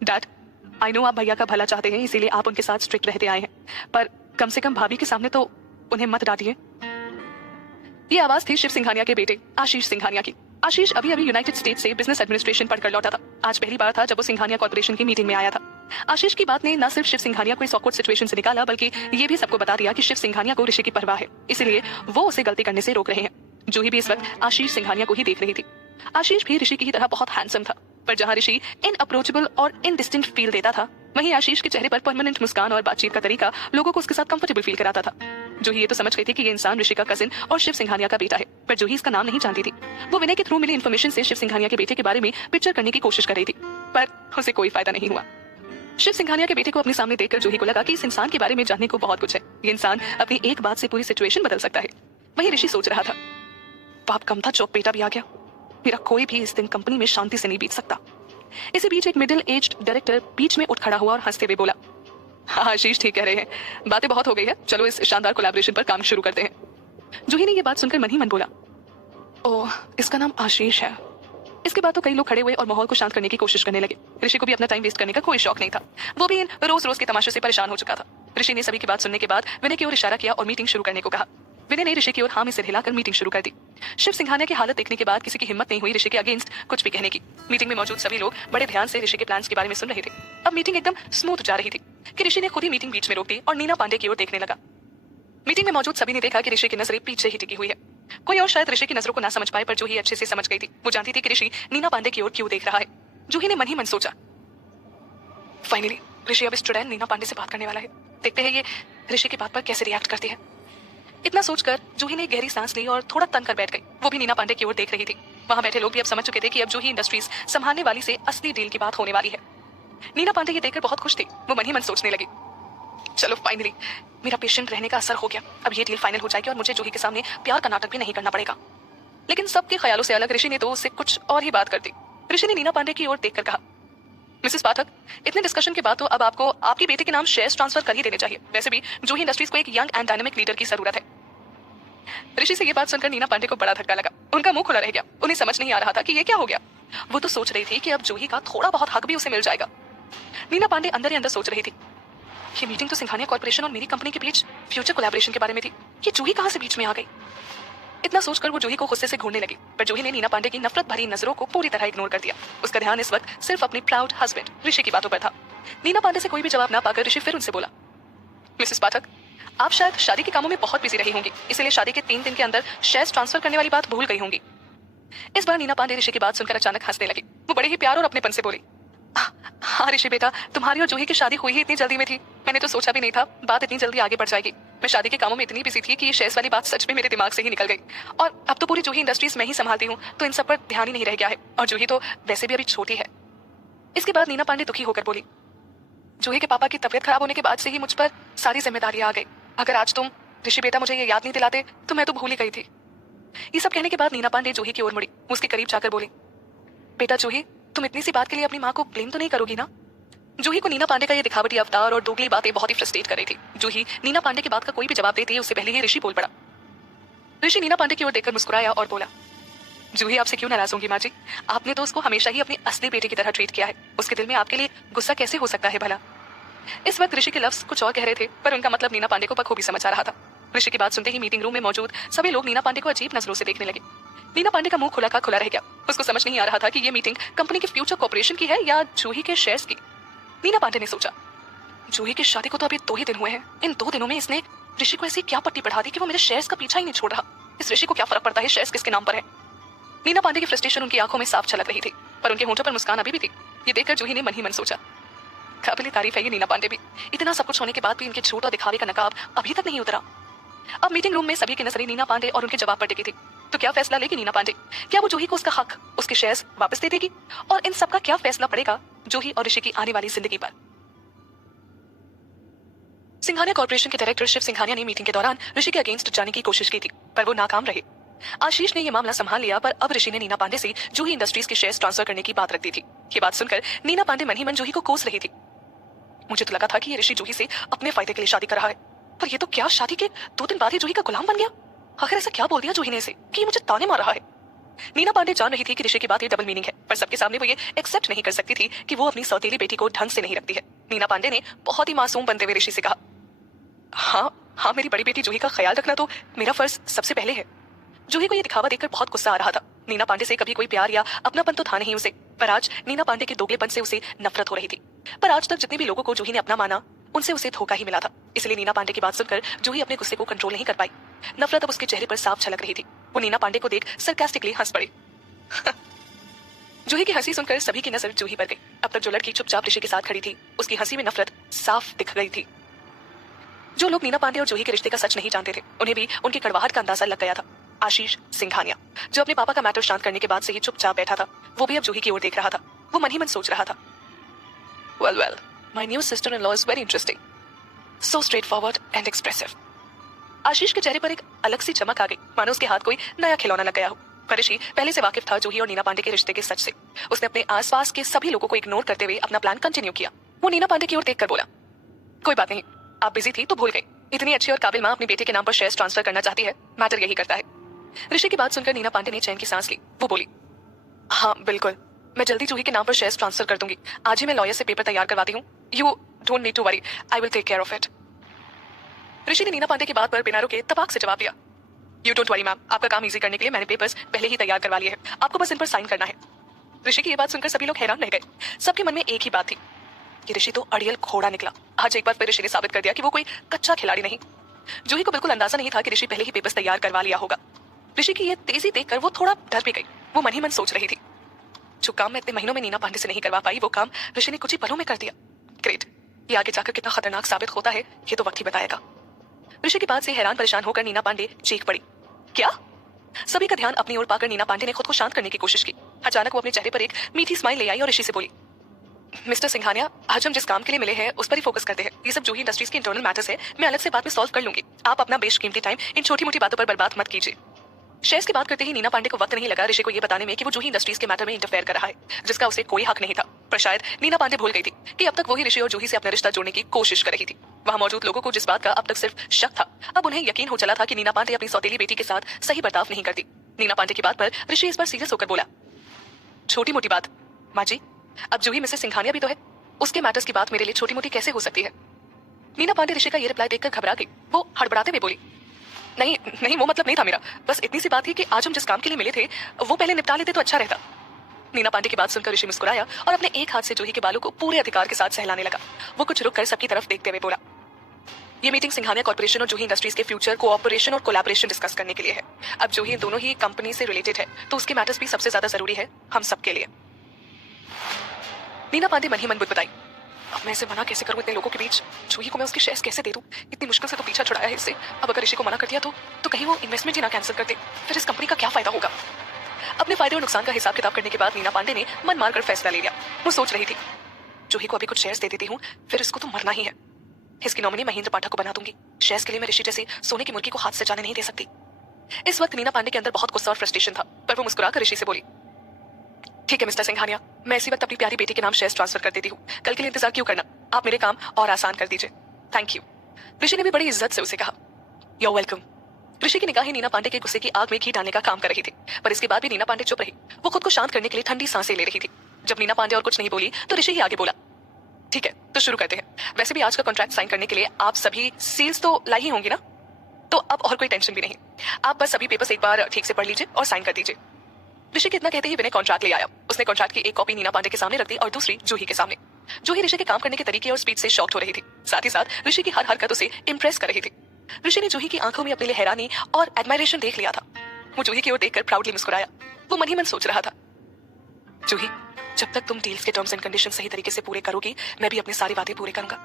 डैड, आई नो आप भैया का भला चाहते हैं, इसीलिए आप उनके साथ स्ट्रिक्ट रहते आए हैं, पर कम से कम भाभी के सामने तो उन्हें मत डांटिए। ये आवाज थी शिव सिंघानिया के बेटे आशीष सिंघानिया की। आशीष अभी अभी यूनाइटेड स्टेट से बिजनेस एडमिनिस्ट्रेशन पढ़कर लौटा था। आज पहली बार था जब वो सिंघानिया कॉर्पोरेशन की मीटिंग में आया था। आशीष की बात ने न सिर्फ शिव सिंघानिया को इस ऑकवर्ड सिचुएशन से निकाला, बल्कि ये भी सबको बता दिया कि शिव सिंघानिया को ऋषि की परवाह है, इसलिए वो उसे गलती करने से रोक रहे हैं। जूही भी इस वक्त आशीष सिंघानिया को ही देख रही थी। आशीष भी ऋषि की ही तरह बहुत हैंडसम था, पर जहां ऋषि इनअप्रोचेबल और इनडिस्टिंक्ट फील देता था, वहीं आशीष के चेहरे पर परमानेंट मुस्कान और बातचीत का तरीका लोगों को उसके साथ कंफर्टेबल फील कराता था। जूही ये तो समझ गई थी कि ये इंसान ऋषि का कजिन और शिव सिंघानिया का बेटा है, पर जूही इसका नाम नहीं जानती थी। वो विनय के थ्रू मिली इन्फॉर्मेशन से शिव सिंघानिया के बेटे के बारे में पिक्चर करने की कोशिश कर रही थी, पर उसे कोई फायदा नहीं हुआ। शिव सिंघानिया के बेटे को अपने सामने देखकर जूही को लगा कि इस इंसान के बारे में जानने को बहुत कुछ है। ये इंसान अपनी एक बात से पूरी सिचुएशन बदल सकता है। वहीं ऋषि सोच रहा था, बाप कम था, चौक बेटा भी आ गया। मेरा कोई भी इस दिन कंपनी में शांति से नहीं बीत सकता। इसी बीच एक मिडिल एज्ड डायरेक्टर बीच में उठ खड़ा हुआ और हंसते हुए बोला, हाँ आशीष ठीक कह रहे हैं, बातें बहुत हो गई है, चलो इस शानदार कोलैबोरेशन पर काम शुरू करते हैं। जूही ने यह बात सुनकर मन ही मन बोला, ओह इसका नाम आशीष है। इसके बाद तो कई लोग खड़े हुए और माहौल को शांत करने की कोशिश करने लगे। ऋषि को भी अपना टाइम वेस्ट करने का कोई शौक नहीं था। वो भी इन रोज रोज के तमाशे से परेशान हो चुका था। ऋषि ने सभी की बात सुनने के बाद विनय की ओर इशारा किया और मीटिंग शुरू करने को कहा। विनय ने ऋषि की ओर हाँ में सिर हिलाकर मीटिंग शुरू कर दी। शिव सिंघानिया की हालत देखने के बाद किसी की हिम्मत नहीं हुई ऋषि के अगेंस्ट कुछ भी कहने की। मीटिंग में मौजूद सभी लोग बड़े ध्यान से ऋषि के प्लान्स के बारे में सुन रहे थे। अब मीटिंग एकदम स्मूथ जा रही थी कि ऋषि ने खुद ही मीटिंग बीच में रोक दी और नीना पांडे की ओर देखने लगा। मीटिंग में मौजूद सभी ने देखा कि ऋषि की नजरें पीछे ही टिकी हुई है। कोई और शायद ऋषि की नजरों को ना समझ पाए, पर जूही अच्छे से समझ गई थी। वो जानती थी कि ऋषि नीना पांडे की ओर क्यों देख रहा है। जूही ने मन ही मन सोचा, फाइनली ऋषि अब इस स्टूडेंट नीना पांडे से बात करने वाला है। देखते हैं ये ऋषि की बात पर कैसे रिएक्ट करती है। इतना सोचकर जूही ने गहरी सांस ली और थोड़ा तन कर बैठ गई। वो भी नीना पांडे की ओर देख रही थी। वहां बैठे लोग भी अब समझ चुके थे कि अब जूही इंडस्ट्रीज संभालने वाली से असली डील की बात होने वाली है। नीना पांडे ये देखकर बहुत खुश थी। वो मन ही मन सोचने लगी, चलो फाइनली मेरा पेशेंट रहने का असर हो गया। अब ये डील फाइनल हो जाएगी और मुझे जूही के सामने प्यार का नाटक भी नहीं करना पड़ेगा। लेकिन सबके ख्यालों से अलग ऋषि ने तो उससे कुछ और ही बात कर दी। ऋषि ने नीना पांडे की ओर देखकर कहा, मिसेस पाठक, इतने डिस्कशन के बाद तो अब आपको आपके बेटे के नाम शेयर्स ट्रांसफर कर ही देने चाहिए। वैसे भी जूही इंडस्ट्रीज को एक यंग एंड डायनेमिक लीडर की जरूरत है। ऋषि से ये बात सुनकर नीना पांडे को बड़ा धक्का लगा। उनका मुंह खुला रह गया। उन्हें समझ नहीं आ रहा था कि ये क्या हो गया। वो तो सोच रही थी कि अब जूही का थोड़ा बहुत हक भी उसे मिल जाएगा। नीना पांडे अंदर ही अंदर सोच रही थी, ये मीटिंग तो सिंघानिया कॉर्पोरेशन और मेरी कंपनी के बीच फ्यूचर कोलैबोरेशन के बारे में थी। ये जूही कहां से बीच में आ गई। इतना सोचकर वो जूही को गुस्से से घूरने लगी, पर जूही ने नीना पांडे की नफरत भरी नजरों को पूरी तरह इग्नोर कर दिया। उसका ध्यान इस वक्त सिर्फ अपने प्राउड हस्बैंड ऋषि की बातों पर था। नीना पांडे से कोई भी जवाब ना पाकर ऋषि फिर उनसे बोला, मिसेस पाठक, आप शायद शादी के कामों में बहुत बिजी रही होंगी, इसलिए शादी के 3 दिन के अंदर शेयर्स ट्रांसफर करने वाली बात भूल गई होंगी। इस बार नीना पांडे ऋषि की बात सुनकर अचानक हंसने लगी। वो बड़े ही प्यार और अपनेपन से बोली, हाँ ऋषि बेटा, तुम्हारी और जूही की शादी हुई ही इतनी जल्दी में थी। मैंने तो सोचा भी नहीं था बात इतनी जल्दी आगे बढ़ जाएगी। मैं शादी के कामों में इतनी बिजी थी कि ये शेयर्स वाली बात सच में मेरे दिमाग से ही निकल गई। और अब तो पूरी जूही इंडस्ट्रीज में ही संभालती हूँ, तो इन सब पर ध्यान ही नहीं रह गया है। और जूही तो वैसे भी अभी छोटी है। इसके बाद नीना पांडे दुखी होकर बोली, जूही के पापा की तबीयत खराब होने के बाद से ही मुझ पर सारी जिम्मेदारियां आ गई। अगर आज तुम ऋषि बेटा मुझे ये याद नहीं दिलाते तो मैं तो भूल ही गई थी। ये सब कहने के बाद नीना पांडे जूही की ओर मुड़ी। उसके करीब जाकर बोली, बेटा जूही, तुम इतनी सी बात के लिए अपनी माँ को ब्लेम तो नहीं करोगी ना। जूही को नीना पांडे का ये दिखावटी अवतार और दोगली बातें बहुत ही फ्रस्ट्रेट कर रही थी। जूही नीना पांडे की बात का कोई भी जवाब देती है उससे पहले ही ऋषि बोल पड़ा। ऋषि नीना पांडे की ओर देखकर मुस्कुराया और बोला, जूही आपसे क्यों नाराज होंगी माँ जी, आपने तो उसको हमेशा ही अपनी असली बेटे की तरह ट्रीट किया है। उसके दिल में आपके लिए गुस्सा कैसे हो सकता है भला। इस वक्त ऋषि के लफ्ज कुछ और कह रहे थे, पर उनका मतलब नीना पांडे को बखूबी समझ आ रहा था। ऋषि की बात सुनते ही मीटिंग रूम में मौजूद सभी लोग नीना पांडे को अजीब नजरों से देखने लगे। नीना पांडे का मुंह खुला का खुला रह गया। उसको समझ नहीं आ रहा था कि ये मीटिंग कंपनी के फ्यूचर कॉर्पोरेशन की है या जूही के शेयर्स की। नीना पांडे ने सोचा, जूही की शादी को तो अभी 2 ही दिन हुए हैं। इन 2 दिनों में इसने ऋषि को ऐसी क्या पट्टी पढ़ा दी कि वो मेरे शेयर्स का पीछा ही नहीं छोड़ रहा। इस ऋषि को क्या फर्क पड़ता है शेयर्स किसके नाम पर है। नीना पांडे की फ्रस्ट्रेशन उनकी आंखों में साफ झलक रही थी। पर उनके होंठों पर मुस्कान अभी भी थी। ये देखकर जूही ने मन ही मन सोचा, काबिल तारीफ है ये नीना पांडे भी। इतना सब कुछ होने के बाद भी इनके झूठ और दिखावे का नकाब अभी तक नहीं उतरा। अब मीटिंग रूम में सभी की नजरें नीना पांडे और उनके जवाब पर टिकी थी। तो क्या फैसला लेगी नीना पांडे? क्या वो जूही को उसका हक, उसके शेयर्स वापस दे देगी? और इन सब का क्या फैसला पड़ेगा जूही और ऋषि की आने वाली जिंदगी पर? सिंघानिया कॉर्पोरेशन के डायरेक्टर शिव सिंघानिया ने मीटिंग के दौरान ऋषि के अगेंस्ट जाने की कोशिश की थी, पर वो नाकाम रहे। आशीष ने यह मामला संभाल लिया, पर अब ऋषि ने नीना पांडे से जूही इंडस्ट्रीज के शेयर्स ट्रांसफर करने की बात रख दी थी। ये बात सुनकर नीना पांडे मन ही मन जूही को कोस रही थी। मुझे तो लगा था कि ये ऋषि जूही से अपने फायदे के लिए शादी कर रहा है, पर ये तो क्या शादी के 2 दिन बाद ही जूही का गुलाम बन गया। आखिर ऐसा क्या बोल दिया जूही ने इसे कि ये मुझे ताने मार रहा है? नीना पांडे जान रही थी कि ऋषि की बात ये डबल मीनिंग है, पर सबके सामने वो ये एक्सेप्ट नहीं कर सकती थी कि वो अपनी सौतेली बेटी को ढंग से नहीं रखती है। नीना पांडे ने बहुत ही मासूम बनते हुए ऋषि से कहा, हाँ, मेरी बड़ी बेटी जूही का ख्याल रखना तो मेरा फर्ज सबसे पहले है। जूही को ये दिखावा देखकर बहुत गुस्सा आ रहा था। नीना पांडे से कभी कोई प्यार या अपनापन तो था नहीं उसे, पर आज नीना पांडे के दोगलेपन से उसे नफरत हो रही थी। पर आज तक जितने भी लोगों को जूही ने अपना माना, उनसे उसे धोखा ही मिला था। इसलिए नीना पांडे की बात सुनकर जूही अपने गुस्से को कंट्रोल नहीं कर पाई। नफरत अब उसके चेहरे पर साफ झलक रही थी। वो नीना पांडे को देख सरकास्टिकली हंस पड़ी। जूही की हंसी सुनकर सभी की नजर जूही पर गई। अब तक जो लड़की चुपचाप ऋषि के साथ खड़ी थी, उसकी हंसी में नफरत साफ दिख गई थी। जो लोग नीना पांडे और जूही के रिश्ते का सच नहीं जानते थे, उन्हें भी उनकी कड़वाहट का अंदाजा लग गया था। आशीष सिंघानिया, जो अपने पापा का मैटर शांत करने के बाद से ही चुपचाप बैठा था, वो भी अब जूही की ओर देख रहा था। वो मन ही मन सोच रहा था, well, my new sister in law is very interesting, so straightforward and expressive. Ashish के चेहरे पर एक अलग सी चमक आ गई, मानो उसके हाथ कोई नया खिलौना लग गया हो। पर ऋषि पहले से वाकिफ था जूही और नीना पांडे के रिश्ते के सच से। उसने अपने आसपास के सभी लोगों को इग्नोर करते हुए अपना प्लान कंटिन्यू किया। वो नीना पांडे की ओर देखकर बोला, कोई बात नहीं, आप बिजी थी तो भूल गई। इतनी अच्छी और काबिल माँ अपने बेटे के नाम पर शेयर्स ट्रांसफर करना चाहती है, मैटर यही करता है। ऋषि की बात सुनकर नीना पांडे ने चैन की सांस ली। वो बोली, हाँ बिल्कुल, मैं जल्दी जूही के नाम पर शेयर्स ट्रांसफर कर दूंगी। आज ही मैं लॉयर से पेपर तैयार करवाती हूँ। You don't need to worry, I will take care of it. Rishi ने नीना पांडे की बात पर बिना रुके तबाक से जवाब दिया, यू डोंट वरी मैम, आपका काम इजी करने के लिए मैंने पेपर्स पहले ही तैयार करवा लिए हैं, आपको बस इन पर साइन करना है। ऋषि की ये बात सुनकर सभी लोग हैरान रह गए। सबके मन में एक ही बात थी, ये ऋषि तो अड़ियल घोड़ा निकला। आज एक बार फिर ऋषि ने साबित कर दिया कि वो कोई कच्चा खिलाड़ी नहीं। जूही को बिल्कुल अंदाजा नहीं था कि ऋषि पहले ही पेपर्स तैयार करवा लिया होगा। ऋषि की ये तेजी देखकर वो थोड़ा डर भी गई। वो मन ही मन सोच रही थी, जो काम मैं इतने महीनों में नीना पांडे से नहीं करवा पाई, वो काम ऋषि ने कुछ ही पलों में कर दिया। ग्रेट, ये आगे जाकर कितना खतरनाक साबित होता है, ये तो वक्त ही बताएगा। ऋषि की बात से हैरान परेशान होकर नीना पांडे चीख पड़ी, क्या? सभी का ध्यान अपनी ओर पाकर नीना पांडे ने खुद को शांत करने की कोशिश की। अचानक वो अपने चेहरे पर एक मीठी स्माइल ले आई और ऋषि से बोली, मिस्टर सिंघानिया, आज हम जिस काम के लिए मिले हैं उस पर ही फोकस करते हैं। ये सब जूही इंडस्ट्रीज के इंटरनल मैटर्स है, मैं अलग से बाद में सॉल्व कर लूंगी। आप अपना बेशकीमती टाइम इन छोटी मोटी बातों पर बर्बाद मत कीजिए। शेयर्स की बात करते ही नीना पांडे को वक्त नहीं लगा ऋषि को ये बताने में कि वो जूही इंडस्ट्रीज के मैटर में इंटरफेयर कर रहा है, जिसका उसे कोई हक नहीं था। पर शायद नीना पांडे भूल गई थी कि अब तक वही ऋषि और जूही से अपना रिश्ता जोड़ने की कोशिश कर रही थी। वहां मौजूद लोगों को जिस बात का अब तक सिर्फ शक था, अब उन्हें यकीन हो चला था कि नीना पांडे अपनी सौतेली बेटी के साथ सही बर्ताव नहीं करती। नीना पांडे की बात पर ऋषि इस पर सीरियस होकर बोला, छोटी मोटी बात माँ जी, अब जूही मिसेस सिंघानिया भी तो है, उसके मैटर्स की बात मेरे लिए छोटी मोटी कैसे हो सकती है? नीना पांडे ऋषि का ये रिप्लाई देखकर घबरा गई। वो हड़बड़ाते हुए बोली, नहीं नहीं, वो मतलब नहीं था मेरा, बस इतनी सी बात थी कि आज हम जिस काम के लिए मिले थे वो पहले निपटा लेते तो अच्छा रहता। नीना पांडे की बात सुनकर ऋषि मुस्कुराया और अपने एक हाथ से जूही के बालों को पूरे अधिकार के साथ सहलाने लगा। वो कुछ रुक कर सबकी तरफ देखते हुए बोला, ये मीटिंग सिंघानिया कॉर्पोरेशन और जूही इंडस्ट्रीज के फ्यूचर कोऑपरेशन और कोलैबोरेशन डिस्कस करने के लिए है। अब जूही दोनों ही कंपनी से रिलेटेड है, तो उसके मैटर्स भी सबसे ज्यादा जरूरी है हम सबके लिए। नीना पांडे मन ही मन बुदबुदाई, अब मैं इसे मना कैसे करूं इतने लोगों के बीच? जूही को मैं उसके शेयर्स कैसे दे दूं? इतनी मुश्किल से तो पीछा छुड़ाया है इससे, अब अगर ऋषि को मना कर दिया तो कहीं वो इन्वेस्टमेंट ही ना कैंसिल कर दे, फिर इस कंपनी का क्या फायदा होगा? अपने फायदे और नुकसान का हिसाब किताब करने के बाद नीना पांडे ने मन मारकर फैसला ले लिया। वो सोच रही थी, जूही को अभी कुछ शेयर्स दे देती हूँ, फिर इसको तो मरना ही है। इसकी नॉमिनी महेंद्र पाठक को बना दूंगी। शेयर्स के लिए मैं ऋषि जैसे सोने की मुर्गी को हाथ से जाने नहीं दे सकती। इस वक्त नीना पांडे के अंदर बहुत गुस्सा और फ्रस्ट्रेशन था, पर वो मुस्कुराकर ऋषि से बोली, ठीक है मिस्टर सिंघानिया, मैं इसी वक्त अपनी प्यारी बेटी के नाम शेयर्स ट्रांसफर कर देती हूँ। कल के लिए इंतजार क्यों करना, आप मेरे काम और आसान कर दीजिए। Thank you. ऋषि ने भी बड़ी इज्जत से उसे कहा, यू वेलकम। ऋषि की निगाहें नीना पांडे के गुस्से की आग में घी डालने का काम कर रही थी, पर इसके बाद भी नीना पांडे चुप रही। वो खुद को शांत करने के लिए ठंडी सांसें ले रही थी। जब नीना पांडे और कुछ नहीं बोली तो ऋषि ही आगे बोला, ठीक है तो शुरू करते हैं। वैसे भी आज का कॉन्ट्रैक्ट साइन करने के लिए आप सभी सील्स तो लाई ही होंगी ना, तो अब और कोई टेंशन भी नहीं। आप बस सभी पेपर्स एक बार ठीक से पढ़ लीजिए और साइन कर दीजिए। ऋषि कितना कहते ही विनय कॉन्ट्रैक्ट ले आया। उसने कॉन्ट्रैक्ट की एक कॉपी नीना पांडे के सामने रख दी और दूसरी जूही के सामने। जूही ऋषि के काम करने के तरीके और स्पीड से शॉक्ड हो रही थी, साथ ही साथ ऋषि की हर हरकत उसे इंप्रेस कर रही थी। ऋषि ने जूही की आंखों में अपने लिए हैरानी और एडमायरेशन देख लिया था। वो जूही की ओर देखकर प्राउडली मुस्कुराया। वो मन ही मन सोच रहा था, जूही जब तक तुम डील्स के टर्म्स एंड कंडीशन सही तरीके से पूरे करोगी, मैं भी अपने सारे वादे पूरे करूंगा।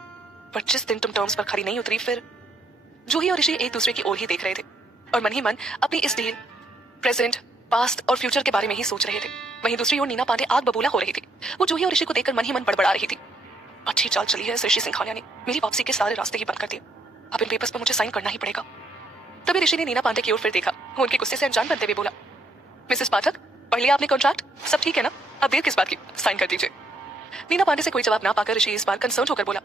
पर जिस दिन तुम टर्म्स पर खरी नहीं उतरी, फिर जूही और ऋषि एक दूसरे की ओर ही देख रहे थे और मन ही मन अपनी इस डील, प्रेजेंट, पास्ट और फ्यूचर के बारे में ही सोच रहे थे। वहीं दूसरी ओर नीना पांडे आग बबूला हो रही थी। वो जूही और ऋषि को देखकर मन ही मन बड़बड़ा रही थी। अच्छी चाल चली है इस ऋषि सिंघानिया ने, मेरी वापसी के सारे रास्ते ही बंद कर दिए। अब इन पेपर्स पर मुझे साइन करना ही पड़ेगा। तभी ऋषि ने नीना पांडे की ओर फिर देखा। वो उनके गुस्से से अनजान बनते हुए बोला, मिसेस पाठक, पढ़ लिया आपने कॉन्ट्रैक्ट? सब ठीक है ना? अब देर किस बात की, साइन कर दीजिए। नीना पांडे से कोई जवाब ना पाकर ऋषि इस बार कंसर्न होकर बोला,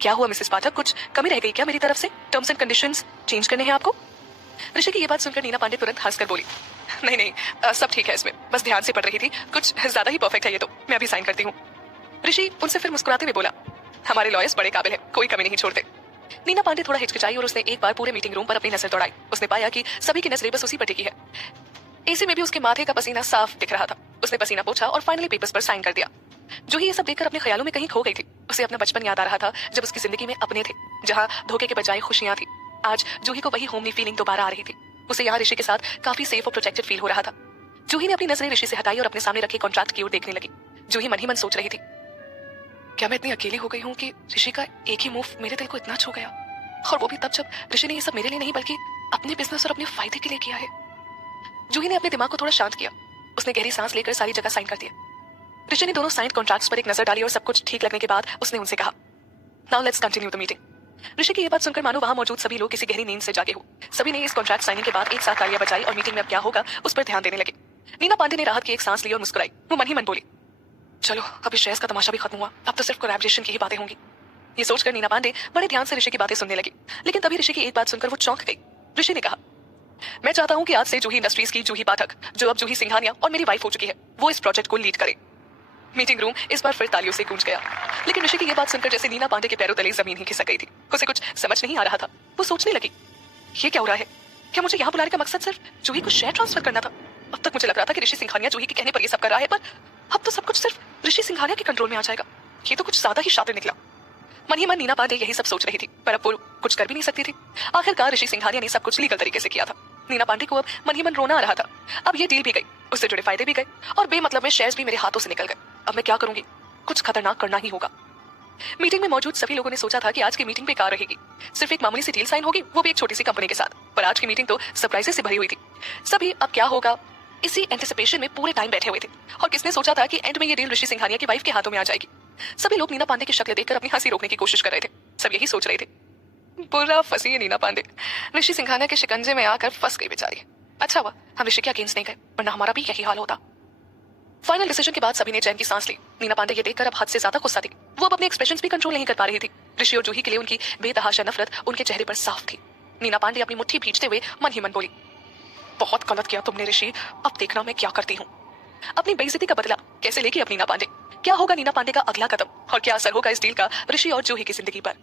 क्या हुआ मिसेस पाठक, कुछ कमी रह गई क्या मेरी तरफ से? टर्म्स एंड कंडीशंस चेंज करने हैं आपको? ऋषि की ये बात सुनकर नीना पांडे तुरंत हंसकर बोली, नहीं नहीं, सब ठीक है इसमें, बस ध्यान से पढ़ रही थी, कुछ ज्यादा ही परफेक्ट है ये तो, मैं अभी साइन करती हूँ। ऋषि उनसे फिर मुस्कुराते हुए बोला, हमारे लॉयर्स बड़े काबिल है, कोई कमी नहीं छोड़ते। नीना पांडे थोड़ा हिचकिचाई और उसने एक बार पूरे मीटिंग रूम पर अपनी नजर दौड़ाई। उसने पाया कि सभी की नजरें बस उसी पर टिकी है। एसी में भी उसके माथे का पसीना साफ दिख रहा था। उसने पसीना पोंछा और फाइनली पेपर्स पर साइन कर दिया। जूही ये सब देखकर अपने ख्यालों में कहीं खो गई थी। उसे अपना बचपन याद आ रहा था जब उसकी जिंदगी में अपने थे, जहाँ धोखे के बजाय खुशियां थी। आज जूही को वही होमली फीलिंग दोबारा आ रही थी। उसे यहाँ ऋषि के साथ काफी सेफ और प्रोटेक्टेड फील हो रहा था। जूही ने अपनी नजरें ऋषि से हटाई और अपने सामने रखे कॉन्ट्रैक्ट की ओर देखने लगी। जूही मन ही मन सोच रही थी, क्या मैं इतनी अकेली हो गई हूँ कि ऋषि का एक ही मूव मेरे दिल को इतना छू गया, और वो भी तब जब ऋषि ने ये सब मेरे लिए नहीं बल्कि अपने बिजनेस और अपने फायदे के लिए किया है। जूही ने अपने दिमाग को थोड़ा शांत किया। उसने गहरी सांस लेकर सारी जगह साइन कर दिया। ऋषि ने दोनों साइन कॉन्ट्रैक्ट्स पर एक नजर डाली और सब कुछ ठीक लगने के बाद उसने उनसे कहा, now let's continue the meeting. Rishi की ये बात सुनकर मानो वहां मौजूद सभी लोग किसी गहरी नींद से जागे हो। सभी ने इस कॉन्ट्रैक्ट साइनिंग के बाद एक साथ तालियां बजाई और मीटिंग में अब क्या होगा उस पर ध्यान देने लगे। नीना पांडे ने राहत की एक सांस ली और मुस्कुराई। वो मन ही मन बोली, चलो अब इस शेयर्स का तमाशा भी खत्म हुआ, अब तो सिर्फ कोलैबोरेशन की ही बातें होंगी। ये सोचकर नीना पांडे बड़े ध्यान से ऋषि की बातें सुनने लगी। लेकिन तभी ऋषि की एक बात सुनकर वो चौंक गई। ऋषि ने कहा, मैं चाहता हूं कि आज से जूही इंडस्ट्रीज की जूही पाठक, जो अब जूही सिंघानिया और मेरी वाइफ हो चुकी है, वो इस प्रोजेक्ट को लीड करे। मीटिंग रूम इस बार फिर तालियों से गूंज गया। लेकिन ऋषि की ये बात सुनकर जैसे नीना पांडे के पैरों तले जमीन ही खिसक गई थी। उसे कुछ समझ नहीं आ रहा था। वो सोचने लगी, ये क्या हो रहा है? क्या मुझे यहाँ बुलाने का मकसद सिर्फ जूही को शेयर ट्रांसफर करना था? अब तक मुझे लग रहा था कि ऋषि सिंघानिया जूही के कहने पर ये सब कर रहा है, पर अब तो सब कुछ सिर्फ ऋषि सिंघानिया के कंट्रोल में आ जाएगा। ये तो कुछ ज्यादा ही शातिर निकला। मन ही मन नीना पांडे यही सब सोच रही थी, पर अब वो कुछ कर भी नहीं सकती थी। आखिरकार ऋषि सिंघानिया ने सब कुछ लीगल तरीके से किया था। नीना पांडे को अब मन ही मन रोना आ रहा था। अब ये डील भी गई, उससे जुड़े फायदे भी गए और बेमतलब में शेयर्स भी मेरे हाथों से निकल गए। अब मैं क्या करूंगी? कुछ खतरनाक करना ही होगा। मीटिंग में मौजूद सभी लोगों ने सोचा था कि आज की मीटिंग बेकार रहेगी, सिर्फ एक मामूली सी डील साइन होगी, वो भी एक छोटी सी कंपनी के साथ। पर आज की मीटिंग तो सरप्राइजेस से भरी हुई थी। सभी अब क्या होगा इसी एंटिसिपेशन में पूरे टाइम बैठे हुए थे। और किसने सोचा था कि एंड में ये डील ऋषि सिंघानिया की वाइफ के हाथों में आ जाएगी। सभी लोग नीना पांडे की शक्ल देखकर अपनी हंसी रोकने की कोशिश कर रहे थे। सब यही सोच रहे थे, बुरा फंसी है नीना पांडे, ऋषि सिंघानिया के शिकंजे में आकर फंस गई बेचारी। अच्छा हुआ हम ऋषि के अगेंस्ट नहीं गए, वरना हमारा भी यही हाल होता। फाइनल डिसीजन के बाद सभी ने चैन की सांस ली। नीना पांडे ये देखकर अब हद से ज्यादा गुस्सा थी। वो अब अपने एक्सप्रेशंस भी कंट्रोल नहीं कर पा रही थी। ऋषि और जूही के लिए उनकी बेतहाशा नफरत उनके चेहरे पर साफ थी। नीना पांडे अपनी मुट्ठी भींचते हुए मन ही मन बोली, बहुत गलत किया तुमने ऋषि, अब देखना मैं क्या करती हूँ। अपनी बेइज्जती का बदला कैसे लेगी अब नीना पांडे? क्या होगा नीना पांडे का अगला कदम और क्या असर होगा इस डील का ऋषि और जूही की जिंदगी पर?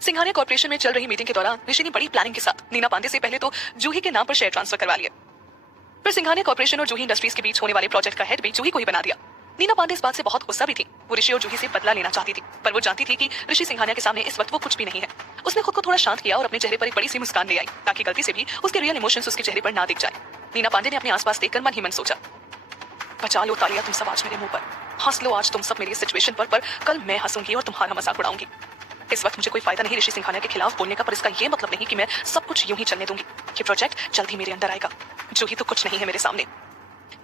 सिंघानिया कॉर्पोरेशन में चल रही मीटिंग के दौरान ऋषि ने बड़ी प्लानिंग के साथ नीना पांडे से पहले तो जूही के नाम पर शेयर ट्रांसफर करवा लिया। फिर सिंघानिया कॉर्पोरेशन और जूही इंडस्ट्रीज के बीच होने वाले प्रोजेक्ट का हेड भी जूही को ही बना दिया। नीना पांडे इस बात से बहुत गुस्सा भी थी। वो ऋषि और जूही से बदला लेना चाहती थी, पर वो जानती थी कि ऋषि सिंघानिया के सामने इस वक्त वो कुछ भी नहीं है। उसने खुद को थोड़ा शांत किया और अपने चेहरे पर एक बड़ी सी मुस्कान ले आई, ताकि गलती से भी उसके रियल इमोशंस उसके चेहरे पर ना दिख जाए। नीना पांडे ने अपने आसपास देखकर मन ही मन सोचा, बचा लो तालियां तुम सब आज मेरे मुंह पर, हंस लो आज तुम सब मेरी सिचुएशन पर कल मैं हंसूंगी और तुम्हारा मजाक उड़ाऊंगी। इस वक्त मुझे कोई फायदा नहीं ऋषि सिंघानिया के खिलाफ बोलने का, पर इसका ये मतलब नहीं कि मैं सब कुछ यूं ही चलने दूंगी। ये प्रोजेक्ट जल्द ही मेरे अंदर आएगा। जूही तो कुछ नहीं है मेरे सामने।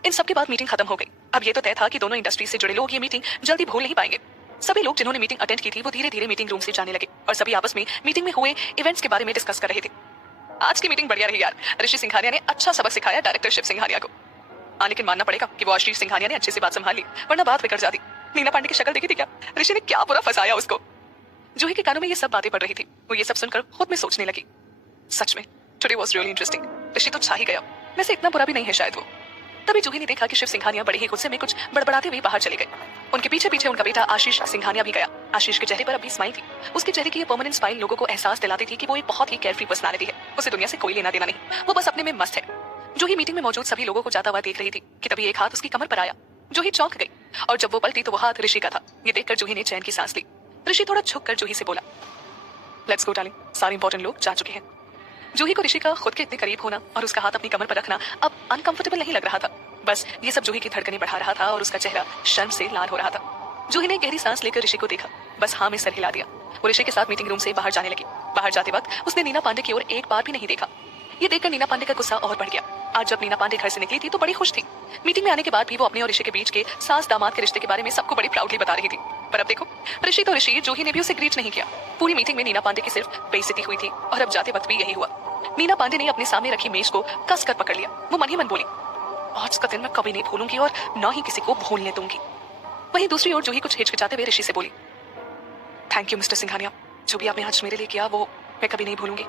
इन सब के बाद मीटिंग खत्म हो गई। अब ये तो तय था कि दोनों इंडस्ट्री से जुड़े लोग ये मीटिंग जल्दी भूल नहीं पाएंगे। सभी लोग जिन्होंने मीटिंग अटेंड की थी वो धीरे धीरे मीटिंग रूम से जाने लगे और सभी आपस में मीटिंग में हुए इवेंट्स के बारे में डिस्कस कर रहे थे। आज की मीटिंग बढ़िया रही यार। ऋषि सिंघानिया ने अच्छा सबक सिखाया डायरेक्टर शिव सिंघानिया को। लेकिन मानना पड़ेगा कि वो आशीष सिंघानिया ने अच्छे से बात संभाल ली, वरना बात बिगड़ जाती। नीना पांडे की शक्ल देखी थी क्या? ऋषि ने क्या पूरा फंसाया उसको। जूही के कानों में ये सब बातें पड़ रही थी। वो ये सब सुनकर खुद में सोचने लगी, सच में टुडे वाज रियली इंटरेस्टिंग। ऋषि तो छा ही गया, वैसे इतना बुरा भी नहीं है शायद वो। तभी जूही ने देखा कि शिव सिंघानिया बड़े ही गुस्से में कुछ बड़बड़ाते हुए बाहर चले गए। उनके पीछे पीछे उनका बेटा आशीष सिंघानिया भी गया। आशीष के चेहरे पर अभी स्माइल थी। उसके चेहरे की ये परमानेंट स्माइल लोगों को एहसास दिलाती थी कि वो एक बहुत ही केयरफ्री पर्सनालिटी है। उसे दुनिया से कोई लेना देना नहीं, वो बस अपने में मस्त है। जूही मीटिंग में मौजूद सभी लोगों को जाता हुआ देख रही थी कि तभी एक हाथ उसकी कमर पर आया। जूही चौंक गई और जब वो पलटी तो वो हाथ ऋषि का था। ये देखकर जूही ने चैन की सांस ली। ऋषि थोड़ा झुककर जूही से बोला, लेट्स गो डार्लिंग, सारे इंपॉर्टेंट लोग जा चुके हैं। जूही को ऋषि का खुद के इतने करीब होना और उसका हाथ अपनी कमर पर रखना अब अनकंफर्टेबल नहीं लग रहा था। बस ये सब जूही की धड़कनें बढ़ा रहा था और उसका चेहरा शर्म से लाल हो रहा था। जूही ने गहरी सांस लेकर ऋषि को देखा, बस हाँ में सर हिला दिया। वो ऋषि के साथ मीटिंग रूम से बाहर जाने लगी। बाहर जाते वक्त उसने नीना पांडे की ओर एक बार भी नहीं देखा। ये देखकर नीना पांडे का गुस्सा और बढ़ गया। आज जब नीना पांडे घर से निकली थी तो बड़ी खुश थी। मीटिंग में आने के बाद भी वो अपने और ऋषि के बीच के सास दामाद के रिश्ते के बारे में सबको बड़ी प्राउडली बता रही थी। पर अब देखो, ऋषि तो ऋषि, जूही ने भी उसे ग्रीट नहीं किया। पूरी मीटिंग में नीना पांडे की सिर्फ बेइज्जती हुई थी और अब जाते वक्त भी यही हुआ। नीना पांडे ने अपने सामने रखी मेज को कस कर पकड़ लिया। वो मन ही मन बोली, आज का दिन मैं कभी नहीं भूलूंगी और ना ही किसी को भूलने दूंगी। वहीं दूसरी ओर जूही कुछ हिचकिचाते हुए ऋषि से बोली, थैंक यू मिस्टर सिंघानिया, जो भी आपने आज मेरे लिए किया वो मैं कभी नहीं भूलूंगी।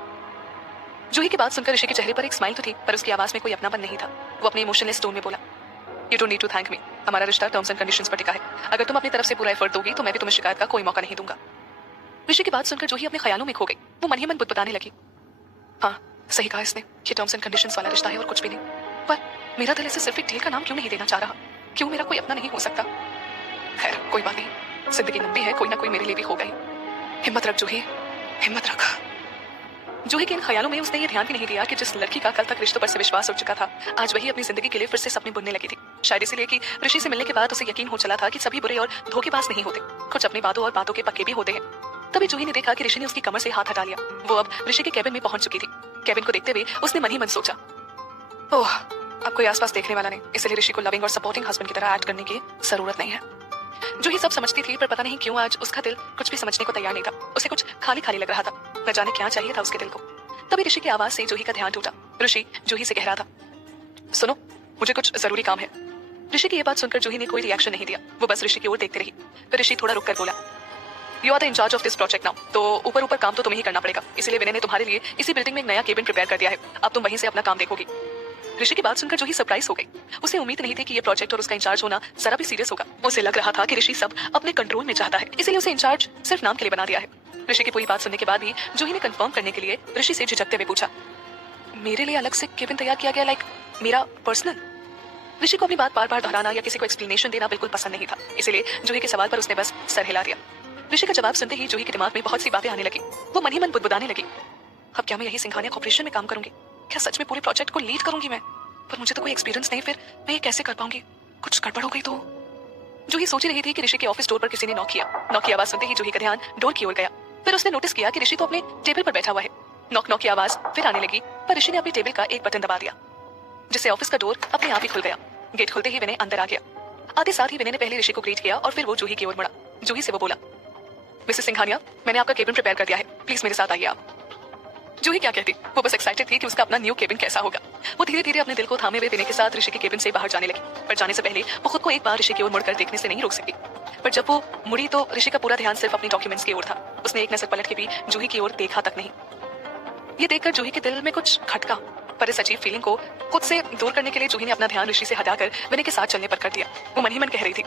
जूही की बात सुनकर ऋषि के चेहरे पर एक स्माइल तो थी, पर उसकी आवाज में कोई अपनापन नहीं था। वो अपने इमोशनलेस टोन में बोला, you don't need to thank me. हमारा रिश्ता टर्म्स एंड कंडीशंस पर टिका है। अगर तुम अपनी तरफ से पूरा एफर्ट दोगी तो मैं भी तुम्हें शिकायत का कोई मौका नहीं दूंगा। ऋषि की बात सुनकर जूही अपने ख्यालों में खो गई। वो मन ही मन बुदबुदाने लगी, हाँ सही कहा इसने, ये टर्म्स एंड कंडीशंस वाला रिश्ता है और कुछ भी नहीं। पर मेरा दिल इसे सिर्फ एक डील का नाम क्यों नहीं देना चाह रहा? क्यों मेरा कोई अपना नहीं हो सकता? खैर कोई बात नहीं, जिंदगी लंबी है, कोई ना कोई मेरे लिए भी होगा ही। हिम्मत रख जूही, हिम्मत रख। जूही के इन ख्यालों में उसने ये ध्यान भी नहीं दिया कि जिस लड़की का कल तक रिश्तों पर से विश्वास उठ चुका था, आज वही अपनी जिंदगी के लिए फिर से सपने बुनने लगी थी। शायद इसलिए कि ऋषि से मिलने के बाद उसे यकीन हो चला था कि सभी बुरे और धोखेबाज नहीं होते, कुछ अपनी बातों और बातों के पक्के भी होते हैं। तभी जूही ने देखा कि ऋषि ने उसकी कमर से हाथ हटा लिया। वो अब ऋषि के केबिन में पहुंच चुकी थी। केबिन को देखते हुए उसने मन ही मन सोचा, ओह अब कोई आसपास देखने वाला नहीं, इसलिए ऋषि को लविंग और सपोर्टिंग हस्बैंड की तरह एक्ट करने की जरूरत नहीं है। जूही सब समझती थी, पर पता नहीं क्यों आज उसका दिल कुछ भी समझने को तैयार नहीं था। उसे कुछ खाली खाली लग रहा था, न जाने क्या चाहिए था उसके दिल को। तभी ऋषि की आवाज से जूही का ध्यान टूटा। ऋषि जूही से कह रहा था, सुनो मुझे कुछ जरूरी काम है। ऋषि की ये बात सुनकर जूही ने कोई रिएक्शन नहीं दिया। वो बस ऋषि की ओर देखती रही। फिर ऋषि थोड़ा रुक कर बोला, you are the incharge of this project now, तो ऊपर ऊपर काम तो तुम्हें ही करना पड़ेगा। इसीलिए विनय ने तुम्हारे लिए इसी बिल्डिंग में एक नया केबिन प्रिपेयर कर दिया है। अब तुम वहीं से अपना काम देखोगी। ऋषि की बात सुनकर जूही सरप्राइज हो गई। उसे उम्मीद नहीं थी कि ये प्रोजेक्ट और उसका इंचार्ज होना जरा भी सीरियस होगा। उसे लग रहा था कि ऋषि सब अपने कंट्रोल में चाहता है, इसीलिए उसे इंचार्ज सिर्फ नाम के लिए बना दिया है। ऋषि की पूरी बात सुनने के बाद भी जूही ने कंफर्म करने के लिए ऋषि से झिझकते हुए पूछा, मेरे लिए अलग से केबिन तैयार किया गया, लाइक मेरा पर्सनल? ऋषि को अपनी बात बार बार दोहराना या किसी को एक्सप्लेनेशन देना बिल्कुल पसंद नहीं था, इसलिए जूही के सवाल पर उसने बस सर हिला दिया। ऋषि का जवाब सुनते ही जूही के दिमाग में बहुत सी बातें आने लगी। वो मन ही मन बुदबुदाने लगी, अब क्या मैं यही सिंघानिया कॉर्पोरेशन में काम करूंगी? क्या सच में पूरे प्रोजेक्ट को लीड करूंगी मैं? पर मुझे तो कोई एक्सपीरियंस नहीं, फिर मैं ये कैसे कर पाऊंगी? कुछ गड़बड़ हो गई तो? जूही सोच रही थी कि ऋषि के ऑफिस डोर पर किसी ने नॉक किया। नॉक की आवाज सुनते ही जूही का ध्यान डोर की ओर गया। फिर उसने नोटिस किया कि ऋषि तो अपने टेबल पर बैठा हुआ है। नॉक नॉक की आवाज फिर आने लगी, पर ऋषि ने अपनी टेबल का एक बटन दबा दिया, जिससे ऑफिस का डोर अपने आप ही खुल गया। गेट खुलते ही विनय अंदर आ गया। आते साथ ही विनय ने पहले ऋषि को ग्रीट किया और फिर वो जूही की ओर मुड़ा। जूही से वो बोला, मिसेस सिंघानिया, मैंने आपका केबिन प्रिपेयर कर दिया है, प्लीज मेरे साथ आइए आप। जूही क्या कहती, वो बस एक्साइटेड थी कि उसका अपना न्यू केबिन कैसा होगा। वो धीरे धीरे अपने दिल को थामे हुए विनय के साथ ऋषि के केबिन से बाहर जाने लगी। पर जाने से पहले वो खुद को एक बार ऋषि की ओर मुड़कर देखने से नहीं रोक सकी। पर जब वो मुड़ी तो ऋषि का पूरा ध्यान सिर्फ अपने डॉक्यूमेंट्स की ओर था। उसने एक नजर पलट के भी जूही की ओर देखा तक नहीं। ये देखकर जूही के दिल में कुछ खटका, पर इस अजीब फीलिंग को खुद से दूर करने के लिए जूही ने अपना ध्यान ऋषि से हटाकर विनय के साथ चलने पर कर दिया। वो मन ही मन कह रही थी,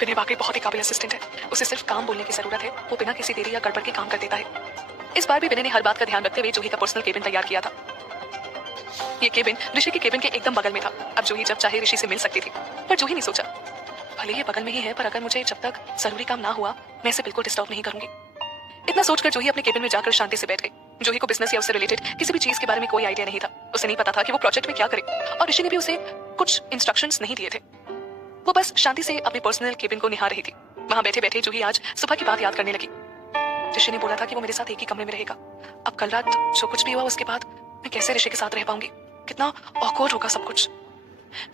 विनय वाकई बहुत ही काबिल असिस्टेंट है, उसे सिर्फ काम बोलने की जरूरत है, वो बिना किसी देरी या गड़बड़ के काम कर देता है। इस बार भी विनय ने हर बात का ध्यान रखते हुए जूही का पर्सनल केबिन तैयार किया था। ये केबिन ऋषि के केबिन के एकदम बगल में था। अब जूही जब चाहे ऋषि से मिल सकती थी, पर जूही ने सोचा, भले ये बगल में ही है, पर अगर मुझे जब तक जरूरी काम ना हुआ मैं इसे बिल्कुल डिस्टर्ब नहीं करूंगी। इतना सोचकर जूही अपने केबिन में जाकर शांति से बैठ गई। जूही को बिजनेस या उससे रिलेटेड किसी भी चीज के बारे में कोई आइडिया नहीं था। उसे नहीं पता था कि वो प्रोजेक्ट में क्या करे, और ऋषि ने भी उसे कुछ इंस्ट्रक्शंस नहीं दिए थे। वो बस शांति से अपने पर्सनल केबिन को निहार रही थी। वहां बैठे बैठे जूही आज सुबह की बात याद करने लगी। ऋषि ने बोला था कि वो मेरे साथ एक ही कमरे में रहेगा। अब कल रात जो कुछ भी हुआ उसके बाद मैं कैसे ऋषि के साथ रह पाऊंगी? कितना ऑकवर्ड होगा सब कुछ।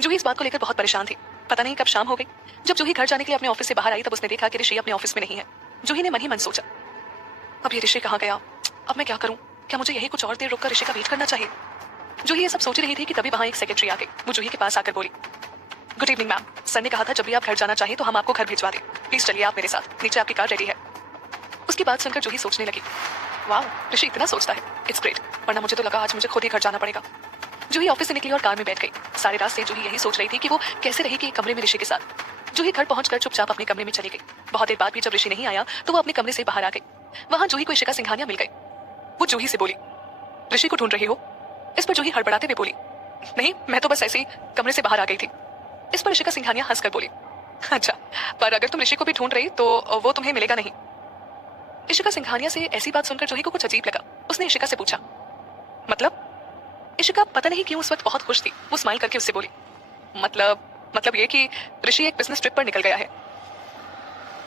जूही इस बात को लेकर बहुत परेशान थी। पता नहीं कब शाम हो गई। जब जूही घर जाने के लिए अपने ऑफिस से बाहर आई तब उसने देखा कि ऋषि अपने ऑफिस में नहीं है। जूही ने मन ही मन सोचा, अब ये ऋषि कहाँ गया? अब मैं क्या करूं? क्या मुझे यही कुछ और देर रुककर ऋषि का वेट करना चाहिए? जूही ये सब सोच रही थी कि तभी वहां एक सेक्रेटरी आ गई। वो जूही के पास आकर बोली, गुड इवनिंग मैम, सर ने कहा था जब भी आप घर जाना चाहिए तो हम आपको घर भिजवा दें। प्लीज चलिए आप मेरे साथ, नीचे आपकी कार रेडी है। उसकी बात सुनकर जूही सोचने लगी, वाह ऋषि इतना सोचता है, इट्स ग्रेट, वरना मुझे तो लगा आज मुझे खुद ही घर जाना पड़ेगा। जूही ऑफिस से निकली और कार में बैठ गई। सारी रात से जूही यही सोच रही थी कि वो कैसे रहेगी कमरे में ऋषि के साथ। जूही घर पहुंचकर चुपचाप अपने कमरे में चली गई। बहुत देर बाद भी जब ऋषि नहीं आया तो वो अपने कमरे से बाहर आ गई। वहां जूही को इशिका सिंघानिया मिल गई। वो जूही से बोली, ऋषि को ढूंढ रही हो? इस पर जूही हड़बड़ाते हुए बोली, नहीं मैं तो बस ऐसे ही कमरे से बाहर आ गई थी। इस पर इशिका सिंघानिया हंसकर बोली, अच्छा, पर अगर तुम ऋषि को भी ढूंढ रही तो वो तुम्हें मिलेगा नहीं। इशिका सिंघानिया से ऐसी बात सुनकर जूही को कुछ अजीब लगा। उसने इशिका से पूछा, मतलब? इशिका पता नहीं क्यों उस वक्त बहुत खुश थी। वो स्माइल करके उससे बोली, मतलब ये कि ऋषि एक बिजनेस ट्रिप पर निकल गया है।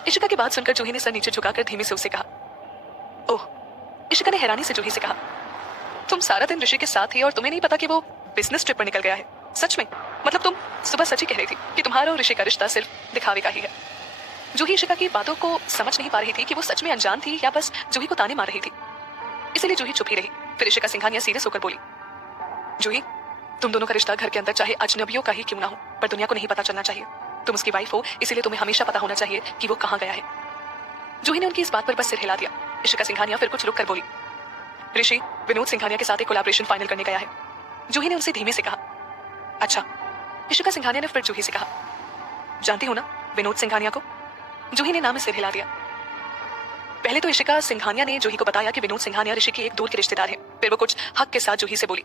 इशिका की बात सुनकर जूही ने सर नीचे झुकाकर धीमे से उसे कहा, ओह। इशिका ने हैरानी से जूही से कहा, तुम सारा दिन ऋषि के साथ थी और तुम्हें नहीं पता कि वो बिजनेस ट्रिप पर निकल गया है? सच में? मतलब तुम सुबह सच ही कह रही थी कि तुम्हारा और ऋषि का रिश्ता सिर्फ दिखावे का ही है। जूही इशिका की बातों को समझ नहीं पा रही थी कि वो सच में अनजान थी या बस जूही को ताने मार रही थी। इसलिए जूही चुप ही रही। फिर इशिका सिंघानिया सीरियस होकर बोली, जूही, तुम दोनों का रिश्ता घर के अंदर चाहे अजनबियों का ही क्यों ना हो, पर दुनिया को नहीं पता चलना चाहिए। तुम उसकी वाइफ हो, इसीलिए तुम्हें हमेशा पता होना चाहिए कि वो कहाँ गया है। जूही ने उनकी इस बात पर बस सिर हिला दिया। इशिका सिंघानिया फिर कुछ रुक कर बोली, ऋषि विनोद सिंघानिया के साथ एक कोलैबोरेशन फाइनल करने गया है। जूही ने उनसे धीमे से कहा, अच्छा। इशिका सिंघानिया ने फिर जूही से कहा, जानती हो ना विनोद सिंघानिया को? जूही ने नाम में सिर हिला दिया। पहले तो इशिका सिंघानिया ने जूही को बताया कि विनोद सिंघानिया ऋषि के एक दूर के रिश्तेदार हैं। फिर वो कुछ हक के साथ जूही से बोली,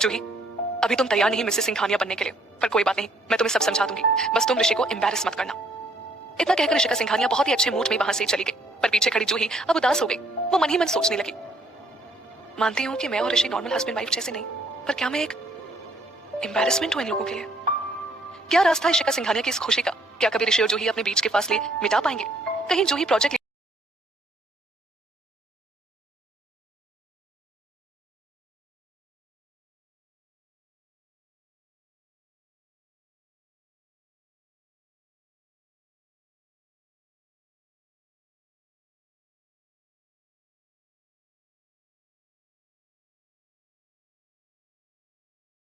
जूही, अभी तुम तैयार नहीं मिसेस सिंघानिया बनने के लिए, पर कोई बात नहीं, मैं तुम्हें सब समझा दूंगी। बस तुम ऋषि को एम्बैरेस मत करना। इतना कहकर इशिका सिंघानिया बहुत ही अच्छे मूड में वहां से चली गई, पर पीछे खड़ी जूही अब उदास हो गई। वो मन ही मन सोचने लगी, मानती हूँ कि मैं और ऋषि नॉर्मल हस्बैंड वाइफ जैसे नहीं, पर क्या मैं एक एम्बैरेसमेंट हूँ इन लोगों के लिए? क्या रास्ता है इशिका सिंघानिया की इस खुशी का? क्या कभी ऋषि और जूही अपने बीच के फासले मिटा पाएंगे? कहीं जूही प्रोजेक्ट